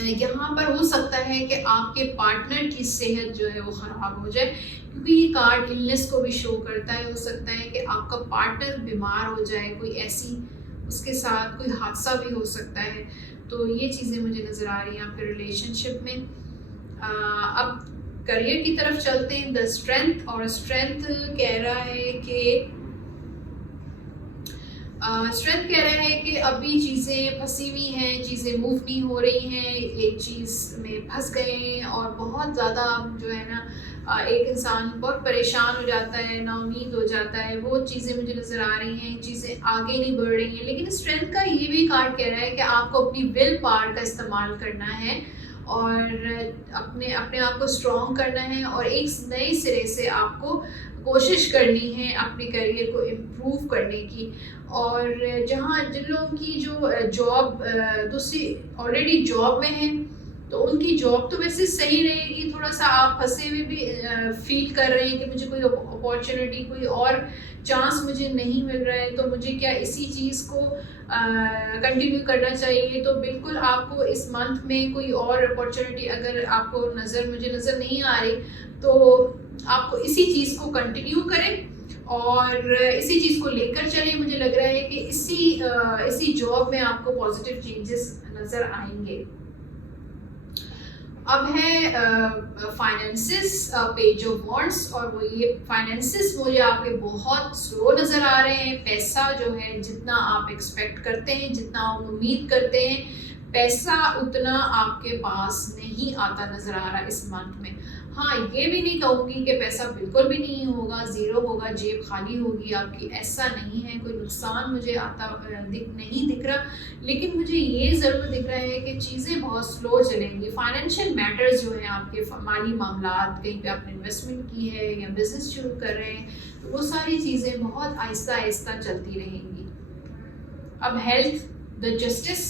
यहाँ पर हो सकता है कि आपके पार्टनर की सेहत जो है वो ख़राब हो जाए, क्योंकि ये कार्ड इलनेस को भी शो करता है। हो सकता है कि आपका पार्टनर बीमार हो जाए, कोई ऐसी उसके साथ कोई हादसा भी हो सकता है। तो ये चीज़ें मुझे नज़र आ रही हैं आपके रिलेशनशिप में। अब करियर की तरफ चलते हैं। द स्ट्रेंथ, और स्ट्रेंथ कह रहा है कि स्ट्रेंथ कह रहा है कि अभी चीज़ें फंसी हुई हैं, चीज़ें मूव नहीं हो रही हैं, एक चीज़ में फंस गए हैं, और बहुत ज़्यादा जो है ना एक इंसान बहुत परेशान हो जाता है, नाउमीद हो जाता है। वो चीज़ें मुझे नज़र आ रही हैं, चीज़ें आगे नहीं बढ़ रही हैं। लेकिन स्ट्रेंथ का ये भी कार्ड कह रहा है कि आपको अपनी विल पावर का इस्तेमाल करना है और अपने अपने आप को स्ट्रॉन्ग करना है, और एक नए सिरे से आपको कोशिश करनी है अपने करियर को इम्प्रूव करने की। और जहाँ जिन लोगों की जो जॉब दूसरी ऑलरेडी जॉब में है, तो उनकी जॉब तो वैसे सही रहेगी। थोड़ा सा आप फंसे हुए भी फील कर रहे हैं कि मुझे कोई अपॉर्चुनिटी, कोई और चांस मुझे नहीं मिल रहा है, तो मुझे क्या इसी चीज़ को कंटिन्यू करना चाहिए। तो बिल्कुल आपको इस मंथ में कोई और अपॉर्चुनिटी अगर आपको मुझे नज़र नहीं आ रही, तो आपको इसी चीज़ को कंटिन्यू करें और इसी चीज़ को लेकर चलें। मुझे लग रहा है कि इसी जॉब में आपको पॉजिटिव चेंजेस नज़र आएंगे। अब है फाइनेंसिस, पेज ऑफ वॉन्ड्स, और वो ये फाइनेंसिस मुझे आपके बहुत स्लो नज़र आ रहे हैं। पैसा जो है जितना आप एक्सपेक्ट करते हैं, जितना आप उम्मीद करते हैं, पैसा उतना आपके पास नहीं आता नज़र आ रहा इस मंथ में। हाँ, ये भी नहीं कहूँगी कि पैसा बिल्कुल भी नहीं होगा, ज़ीरो होगा, जेब खाली होगी आपकी, ऐसा नहीं है। कोई नुकसान मुझे नहीं दिख रहा, लेकिन मुझे ये ज़रूर दिख रहा है कि चीज़ें बहुत स्लो चलेंगी। फाइनेंशियल मैटर्स जो हैं आपके माली मामलात, कहीं पे आपने इन्वेस्टमेंट की है या बिज़नेस शुरू कर रहे हैं, तो वो सारी चीज़ें बहुत आहिस्ता आहिस्ता चलती रहेंगी। अब हेल्थ, द जस्टिस,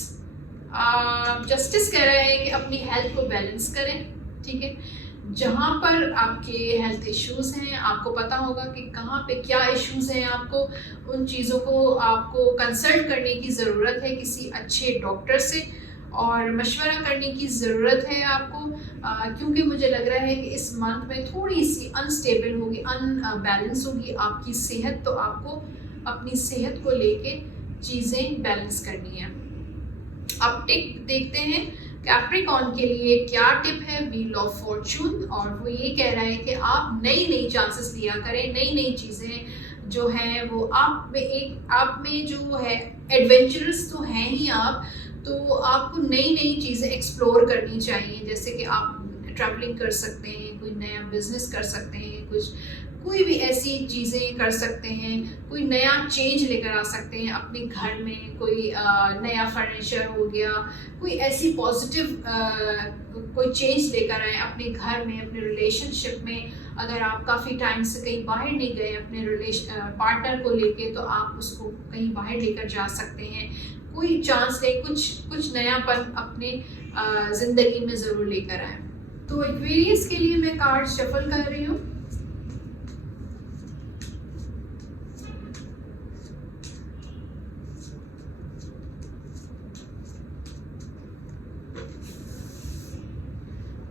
जस्टिस कह रहा है कि अपनी हेल्थ को बैलेंस करें, ठीक है। जहाँ पर आपके हेल्थ इश्यूज़ हैं, आपको पता होगा कि कहाँ पे क्या इश्यूज़ हैं, आपको उन चीज़ों को आपको कंसल्ट करने की ज़रूरत है किसी अच्छे डॉक्टर से, और मशवरा करने की ज़रूरत है आपको, क्योंकि मुझे लग रहा है कि इस मंथ में थोड़ी सी अनस्टेबल होगी, अनबैलेंस होगी आपकी सेहत। तो आपको अपनी सेहत को लेके चीज़ें बैलेंस करनी है। अब टिप देखते हैं कैप्रिकॉर्न के लिए क्या टिप है। व्हील ऑफ फॉर्चून, और वो ये कह रहा है कि आप नई चांसेस लिया करें, नई चीज़ें जो हैं वो आप में जो है एडवेंचरस तो हैं ही आप, तो आपको नई चीज़ें एक्सप्लोर करनी चाहिए। जैसे कि आप ट्रैवलिंग कर सकते हैं, कोई नया बिजनेस कर सकते हैं, कोई भी ऐसी चीज़ें कर सकते हैं, कोई नया चेंज लेकर आ सकते हैं अपने घर में। कोई नया फर्नीचर हो गया, कोई ऐसी पॉजिटिव कोई चेंज लेकर आए अपने घर में, अपने रिलेशनशिप में। अगर आप काफ़ी टाइम से कहीं बाहर नहीं गए अपने पार्टनर को लेके, तो आप उसको कहीं बाहर लेकर जा सकते हैं। कोई चांस ले, कुछ नयापन अपने ज़िंदगी में ज़रूर लेकर आए। तो एक्वेरियस के लिए मैं कार्ड शफल कर रही हूँ।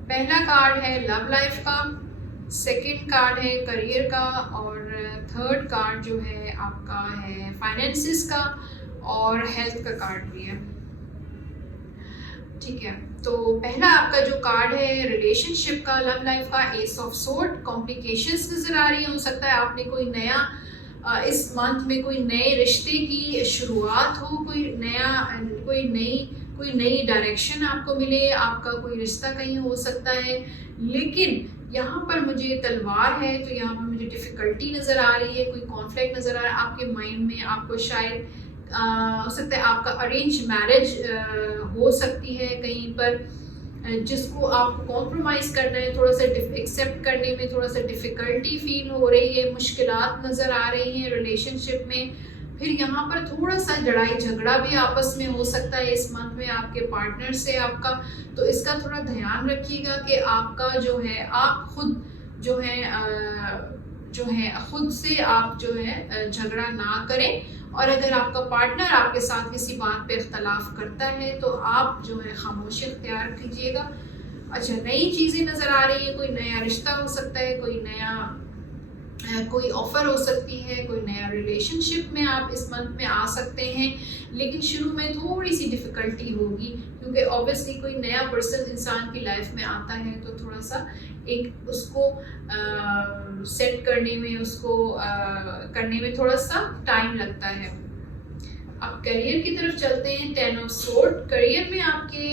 पहला कार्ड है लव लाइफ का, सेकंड कार्ड है करियर का, और थर्ड कार्ड जो है आपका है फाइनेंसिस का, और हेल्थ का कार्ड भी है, ठीक है। तो पहला आपका जो कार्ड है रिलेशनशिप का, लव लाइफ का, एस ऑफ सोर्ड, कॉम्प्लिकेशंस नज़र आ रही है। हो सकता है आपने कोई नया इस मंथ में कोई नए रिश्ते की शुरुआत हो, कोई नई डायरेक्शन आपको मिले, आपका कोई रिश्ता कहीं हो सकता है। लेकिन यहाँ पर मुझे तलवार है, तो यहाँ पर मुझे डिफ़िकल्टी नज़र आ रही है, कोई कॉन्फ्लिक्ट नज़र आ रहा है आपके माइंड में। आपको शायद हो सकता है आपका अरेंज मैरिज हो सकती है कहीं पर, जिसको आपको कॉम्प्रोमाइज़ करना है, थोड़ा सा एक्सेप्ट करने में थोड़ा सा डिफ़िकल्टी फील हो रही है, मुश्किलात नज़र आ रही हैं रिलेशनशिप में। फिर यहाँ पर थोड़ा सा लड़ाई झगड़ा भी आपस में हो सकता है इस मंथ में आपके पार्टनर से आपका, तो इसका थोड़ा ध्यान रखिएगा कि आपका जो है आप खुद जो है खुद से आप जो है झगड़ा ना करें। और अगर आपका पार्टनर आपके साथ किसी बात पे इख्तलाफ करता है तो आप जो है खामोशी इख्तियार कीजिएगा। अच्छा, नई चीज़ें नज़र आ रही है, कोई नया रिश्ता हो सकता है, कोई ऑफ़र हो सकती है, कोई नया रिलेशनशिप में आप इस मंथ में आ सकते हैं। लेकिन शुरू में थोड़ी सी डिफ़िकल्टी होगी क्योंकि ऑब्वियसली कोई नया पर्सन इंसान की लाइफ में आता है तो थोड़ा सा एक उसको सेट करने में, उसको करने में थोड़ा सा टाइम लगता है। अब करियर की तरफ चलते हैं। 10 ऑफ सोर्ड, करियर में आपके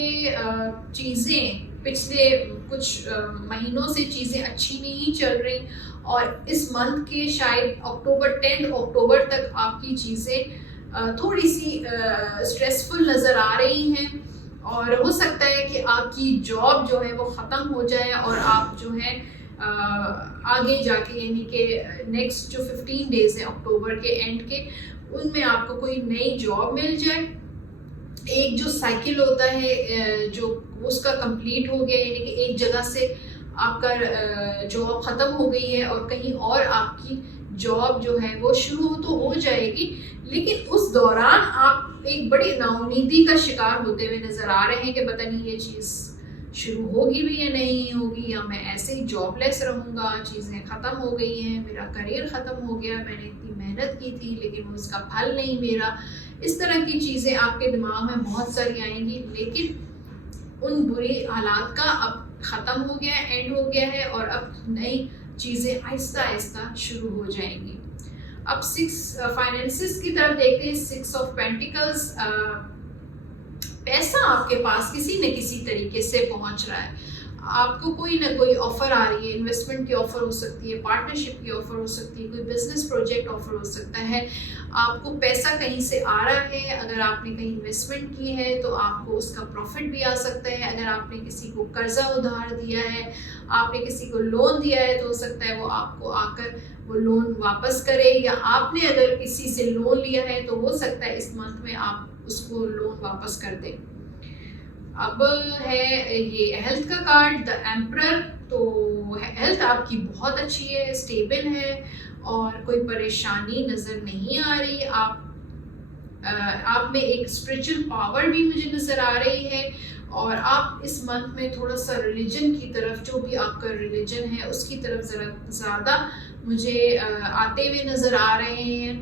चीज़ें पिछले कुछ महीनों से चीज़ें अच्छी नहीं चल रही और इस मंथ के शायद 10 अक्टूबर तक आपकी चीज़ें थोड़ी सी स्ट्रेसफुल नज़र आ रही हैं और हो सकता है कि आपकी जॉब जो है वो ख़त्म हो जाए और आप जो है आगे जाके यानी कि नेक्स्ट जो 15 डेज़ हैं अक्टूबर के एंड के, उनमें आपको कोई नई जॉब मिल जाए। एक जो साइकिल होता है जो उसका कंप्लीट हो गया, यानी कि एक जगह से आपका जॉब ख़त्म हो गई है और कहीं और आपकी जॉब जो है वो शुरू तो हो जाएगी, लेकिन उस दौरान आप एक बड़ी नाउमीदी का शिकार होते हुए नज़र आ रहे हैं कि पता नहीं ये चीज़ शुरू होगी भी या नहीं होगी, या मैं ऐसे ही जॉबलेस रहूँगा, चीज़ें ख़त्म हो गई हैं, मेरा करियर ख़त्म हो गया, मैंने इतनी मेहनत की थी लेकिन उसका फल नहीं मेरा। इस तरह की चीज़ें आपके दिमाग में बहुत सारी आएंगी, लेकिन उन बुरी हालात का अब ख़त्म हो गया है, एंड हो गया है और अब नई चीज़ें आहिस्ता आहिस्ता शुरू हो जाएंगी। अब 6 फाइनेंसिस की तरफ देखते हैं। 6 ऑफ पेंटिकल्स, पैसा आपके पास किसी न किसी तरीके से पहुंच रहा है, आपको कोई ना कोई ऑफ़र आ रही है, इन्वेस्टमेंट की ऑफ़र हो सकती है, पार्टनरशिप की ऑफ़र हो सकती है, कोई बिजनेस प्रोजेक्ट ऑफ़र हो सकता है, आपको पैसा कहीं से आ रहा है। अगर आपने कहीं इन्वेस्टमेंट की है तो आपको उसका प्रॉफिट भी आ सकता है। अगर आपने किसी को कर्जा उधार दिया है, आपने किसी को लोन दिया है, तो हो सकता है वो आपको आकर वो लोन वापस करे, या आपने अगर किसी से लोन लिया है तो हो सकता है इस मंथ में आप उसको लोन वापस कर दें। अब है ये हेल्थ का कार्ड, द एम्परर। तो हेल्थ आपकी बहुत अच्छी है, स्टेबल है और कोई परेशानी नज़र नहीं आ रही। आप में एक स्पिरिचुअल पावर भी मुझे नज़र आ रही है और आप इस मंथ में थोड़ा सा रिलीजन की तरफ, जो भी आपका रिलीजन है उसकी तरफ ज़रा ज़्यादा मुझे आते हुए नज़र आ रहे हैं।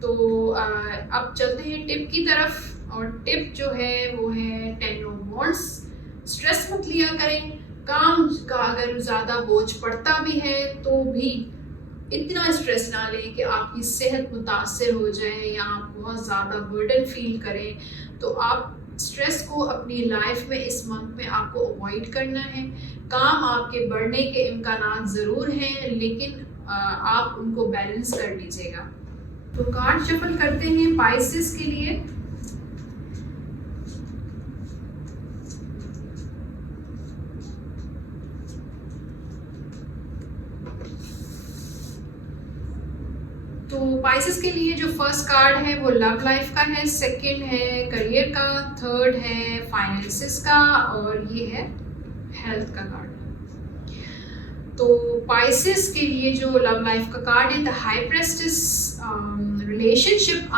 तो अब चलते हैं टिप की तरफ, और टिप जो है वो है 10 ऑफ वॉन्ड्स। स्ट्रेस मत लिया करें, काम का अगर ज़्यादा बोझ पड़ता भी है तो भी इतना स्ट्रेस ना लें कि आपकी सेहत मुतासर हो जाए या आप बहुत ज़्यादा बर्डन फील करें। तो आप स्ट्रेस को अपनी लाइफ में इस मंथ में आपको अवॉइड करना है। काम आपके बढ़ने के इम्कानात ज़रूर हैं, लेकिन आप उनको बैलेंस कर लीजिएगा। तो कार्ड शफल करते हैं पाइसेस के लिए। तो पाइसेस के लिए जो फर्स्ट कार्ड है वो लव लाइफ का है, सेकंड है करियर का, थर्ड है फाइनेंसेस का और ये है हेल्थ का कार्ड। तो पाइसेस के लिए जो लव लाइफ का कार्ड है, द हाई प्रेस्टिस। रिलेशनशिप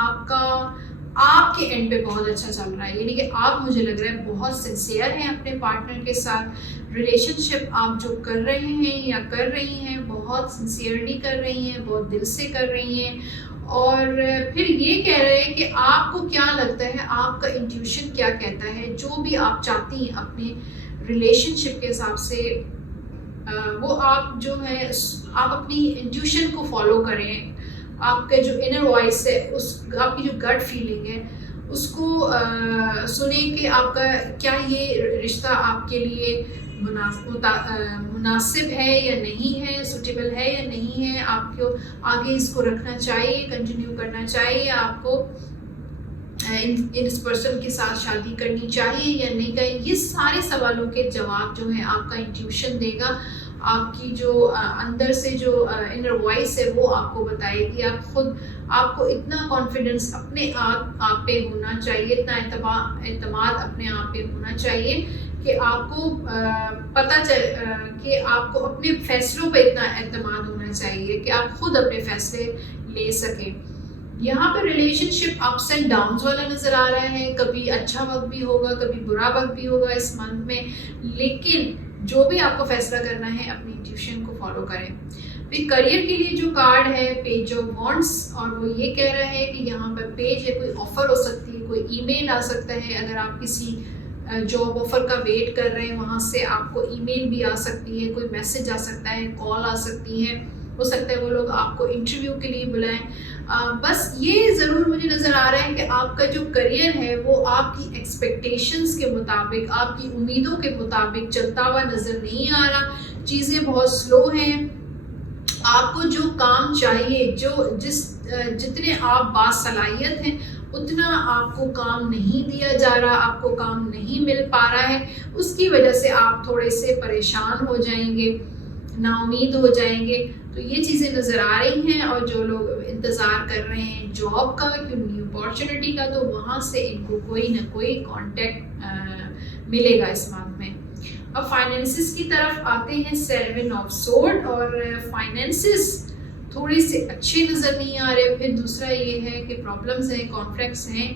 आपके एंड पे बहुत अच्छा चल रहा है, यानी कि आप, मुझे लग रहा है, बहुत सिंसियर हैं अपने पार्टनर के साथ। रिलेशनशिप आप जो कर रहे हैं या कर रही हैं बहुत सिंसियरली कर रही हैं, बहुत दिल से कर रही हैं। और फिर ये कह रहे हैं कि आपको क्या लगता है, आपका इंट्यूशन क्या कहता है, जो भी आप चाहती हैं अपने रिलेशनशिप के हिसाब से, वो आप जो है आप अपनी इंट्यूशन को फॉलो करें। आपका जो इनर वॉइस है, उस आपकी जो गट फीलिंग है उसको सुने कि आपका क्या ये रिश्ता आपके लिए मुनासिब है या नहीं है, सुटेबल है या नहीं है, आपको आगे इसको रखना चाहिए, कंटिन्यू करना चाहिए, आपको इस पर्सन के साथ शादी करनी चाहिए या नहीं चाहिए। ये सारे सवालों के जवाब जो है आपका इंट्यूशन देगा। आपकी जो अंदर से जो इनर वॉइस है वो आपको बताएगी। आपको इतना कॉन्फिडेंस अपने आप पे होना चाहिए, इतना एतमाद अपने आप पे होना चाहिए कि आपको पता चल कि आपको अपने फैसलों पे इतना एतमाद होना चाहिए कि आप खुद अपने फैसले ले सकें। यहाँ पर रिलेशनशिप अप्स एंड डाउन्स वाला नज़र आ रहा है, कभी अच्छा वक्त भी होगा, कभी बुरा वक्त भी होगा इस मंथ में, लेकिन जो भी आपको फैसला करना है अपनी इंट्यूशन को फॉलो करें। फिर करियर के लिए जो कार्ड है पेज ऑफ वॉन्ड्स, और वो ये कह रहा है कि यहाँ पर पेज है, कोई ऑफर हो सकती है, कोई ईमेल आ सकता है। अगर आप किसी जॉब ऑफर का वेट कर रहे हैं, वहाँ से आपको ईमेल भी आ सकती है, कोई मैसेज आ सकता है, कॉल आ सकती है, हो सकता है वो लोग आपको इंटरव्यू के लिए बुलाएं। बस ये ज़रूर मुझे नज़र आ रहा है कि आपका जो करियर है वो आपकी एक्सपेक्टेशंस के मुताबिक, आपकी उम्मीदों के मुताबिक चलता हुआ नज़र नहीं आ रहा। चीज़ें बहुत स्लो हैं। आपको जो काम चाहिए, जितने आप बासलाहियत हैं उतना आपको काम नहीं दिया जा रहा, आपको काम नहीं मिल पा रहा है, उसकी वजह से आप थोड़े से परेशान हो जाएंगे, नाउमीद हो जाएंगे। तो ये चीज़ें नज़र आ रही हैं। और जो लोग इंतज़ार कर रहे हैं जॉब का, न्यू अपॉर्चुनिटी का, तो वहाँ से इनको कोई ना कोई कांटेक्ट मिलेगा इस मंथ में। अब फाइनेंसिस की तरफ आते हैं, 7 ऑफ सोर्ड, और फाइनेंसिस थोड़ी से अच्छे नज़र नहीं आ रहे। फिर दूसरा ये है कि प्रॉब्लम्स हैं, कॉन्फ्लिक्ट्स हैं,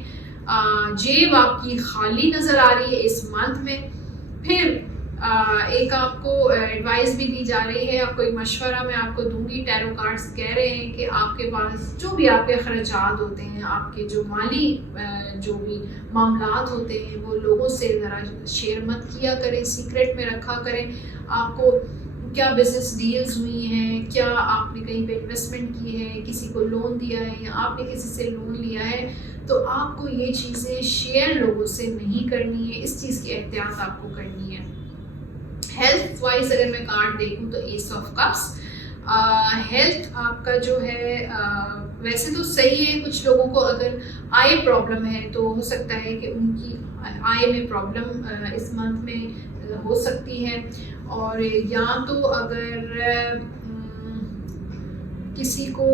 जेब आपकी खाली नज़र आ रही है इस मंथ में। फिर एक आपको एडवाइस भी दी जा रही है, आपको एक मशवरा मैं आपको दूंगी। टैरो कार्ड्स कह रहे हैं कि आपके पास जो भी आपके खर्चात होते हैं, आपके जो माली जो भी मामलात होते हैं, वो लोगों से ज़रा शेयर मत किया करें, सीक्रेट में रखा करें। आपको क्या बिजनेस डील्स हुई हैं, क्या आपने कहीं पे इन्वेस्टमेंट की है, किसी को लोन दिया है या आपने किसी से लोन लिया है, तो आपको ये चीज़ें शेयर लोगों से नहीं करनी है। इस चीज़ की एहतियात आपको करनी है। हेल्थ वाइज अगर मैं कार्ड देखूं तो एस ऑफ कप्स, हेल्थ आपका जो है वैसे तो सही है। कुछ लोगों को अगर आई प्रॉब्लम है तो हो सकता है कि उनकी आई में प्रॉब्लम इस मंथ में हो सकती है। और या तो अगर किसी को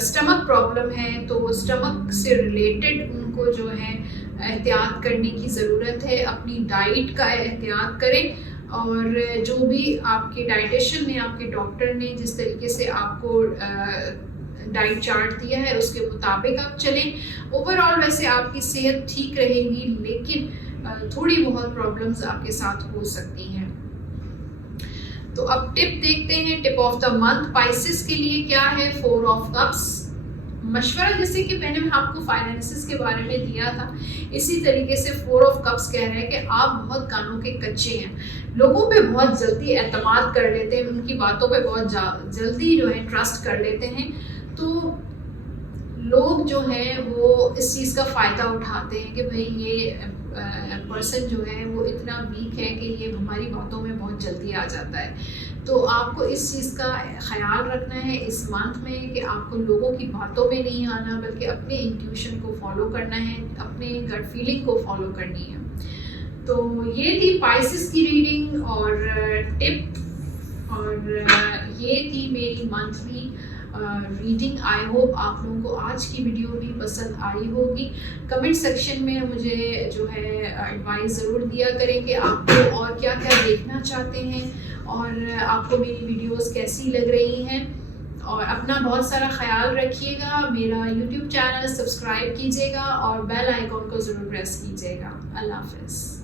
स्टमक प्रॉब्लम है तो स्टमक से रिलेटेड उनको जो है एहतियात करने की ज़रूरत है। अपनी डाइट का एहतियात करें, और जो भी आपके डाइटिशियन ने, आपके डॉक्टर ने जिस तरीके से आपको डाइट चार्ट दिया है उसके मुताबिक आप चलें। ओवरऑल वैसे आपकी सेहत ठीक रहेगी, लेकिन थोड़ी बहुत प्रॉब्लम्स आपके साथ हो सकती हैं। तो अब टिप देखते हैं। Tip of the month Pisces के लिए क्या है, 4 ऑफ कप्स। मशवरा जैसे कि मैंने आपको फाइनेंसिस के बारे में दिया था, इसी तरीके से 4 ऑफ कप्स कह रहे हैं कि आप बहुत कानों के कच्चे हैं, लोगों पे बहुत जल्दी एतमाद कर लेते हैं, उनकी बातों पे बहुत जल्दी जो है ट्रस्ट कर लेते हैं। तो लोग जो हैं वो इस चीज़ का फ़ायदा उठाते हैं कि भाई ये पर्सन जो है वो इतना वीक है कि ये हमारी बातों में बहुत जल्दी आ जाता है। तो आपको इस चीज़ का ख्याल रखना है इस मंथ में कि आपको लोगों की बातों में नहीं आना, बल्कि अपने इंट्यूशन को फॉलो करना है, अपने गट फीलिंग को फॉलो करनी है। तो ये थी पाइसेस की रीडिंग और टिप, और ये थी मेरी मंथली रीडिंग। आई होप आप लोगों को आज की वीडियो भी पसंद आई होगी। कमेंट सेक्शन में मुझे जो है एडवाइस ज़रूर दिया करें कि आपको और क्या क्या देखना चाहते हैं और आपको मेरी वीडियोस कैसी लग रही हैं। और अपना बहुत सारा ख्याल रखिएगा। मेरा यूट्यूब चैनल सब्सक्राइब कीजिएगा और बेल आइकॉन को ज़रूर प्रेस कीजिएगा। अल्लाह हाफ़िज़।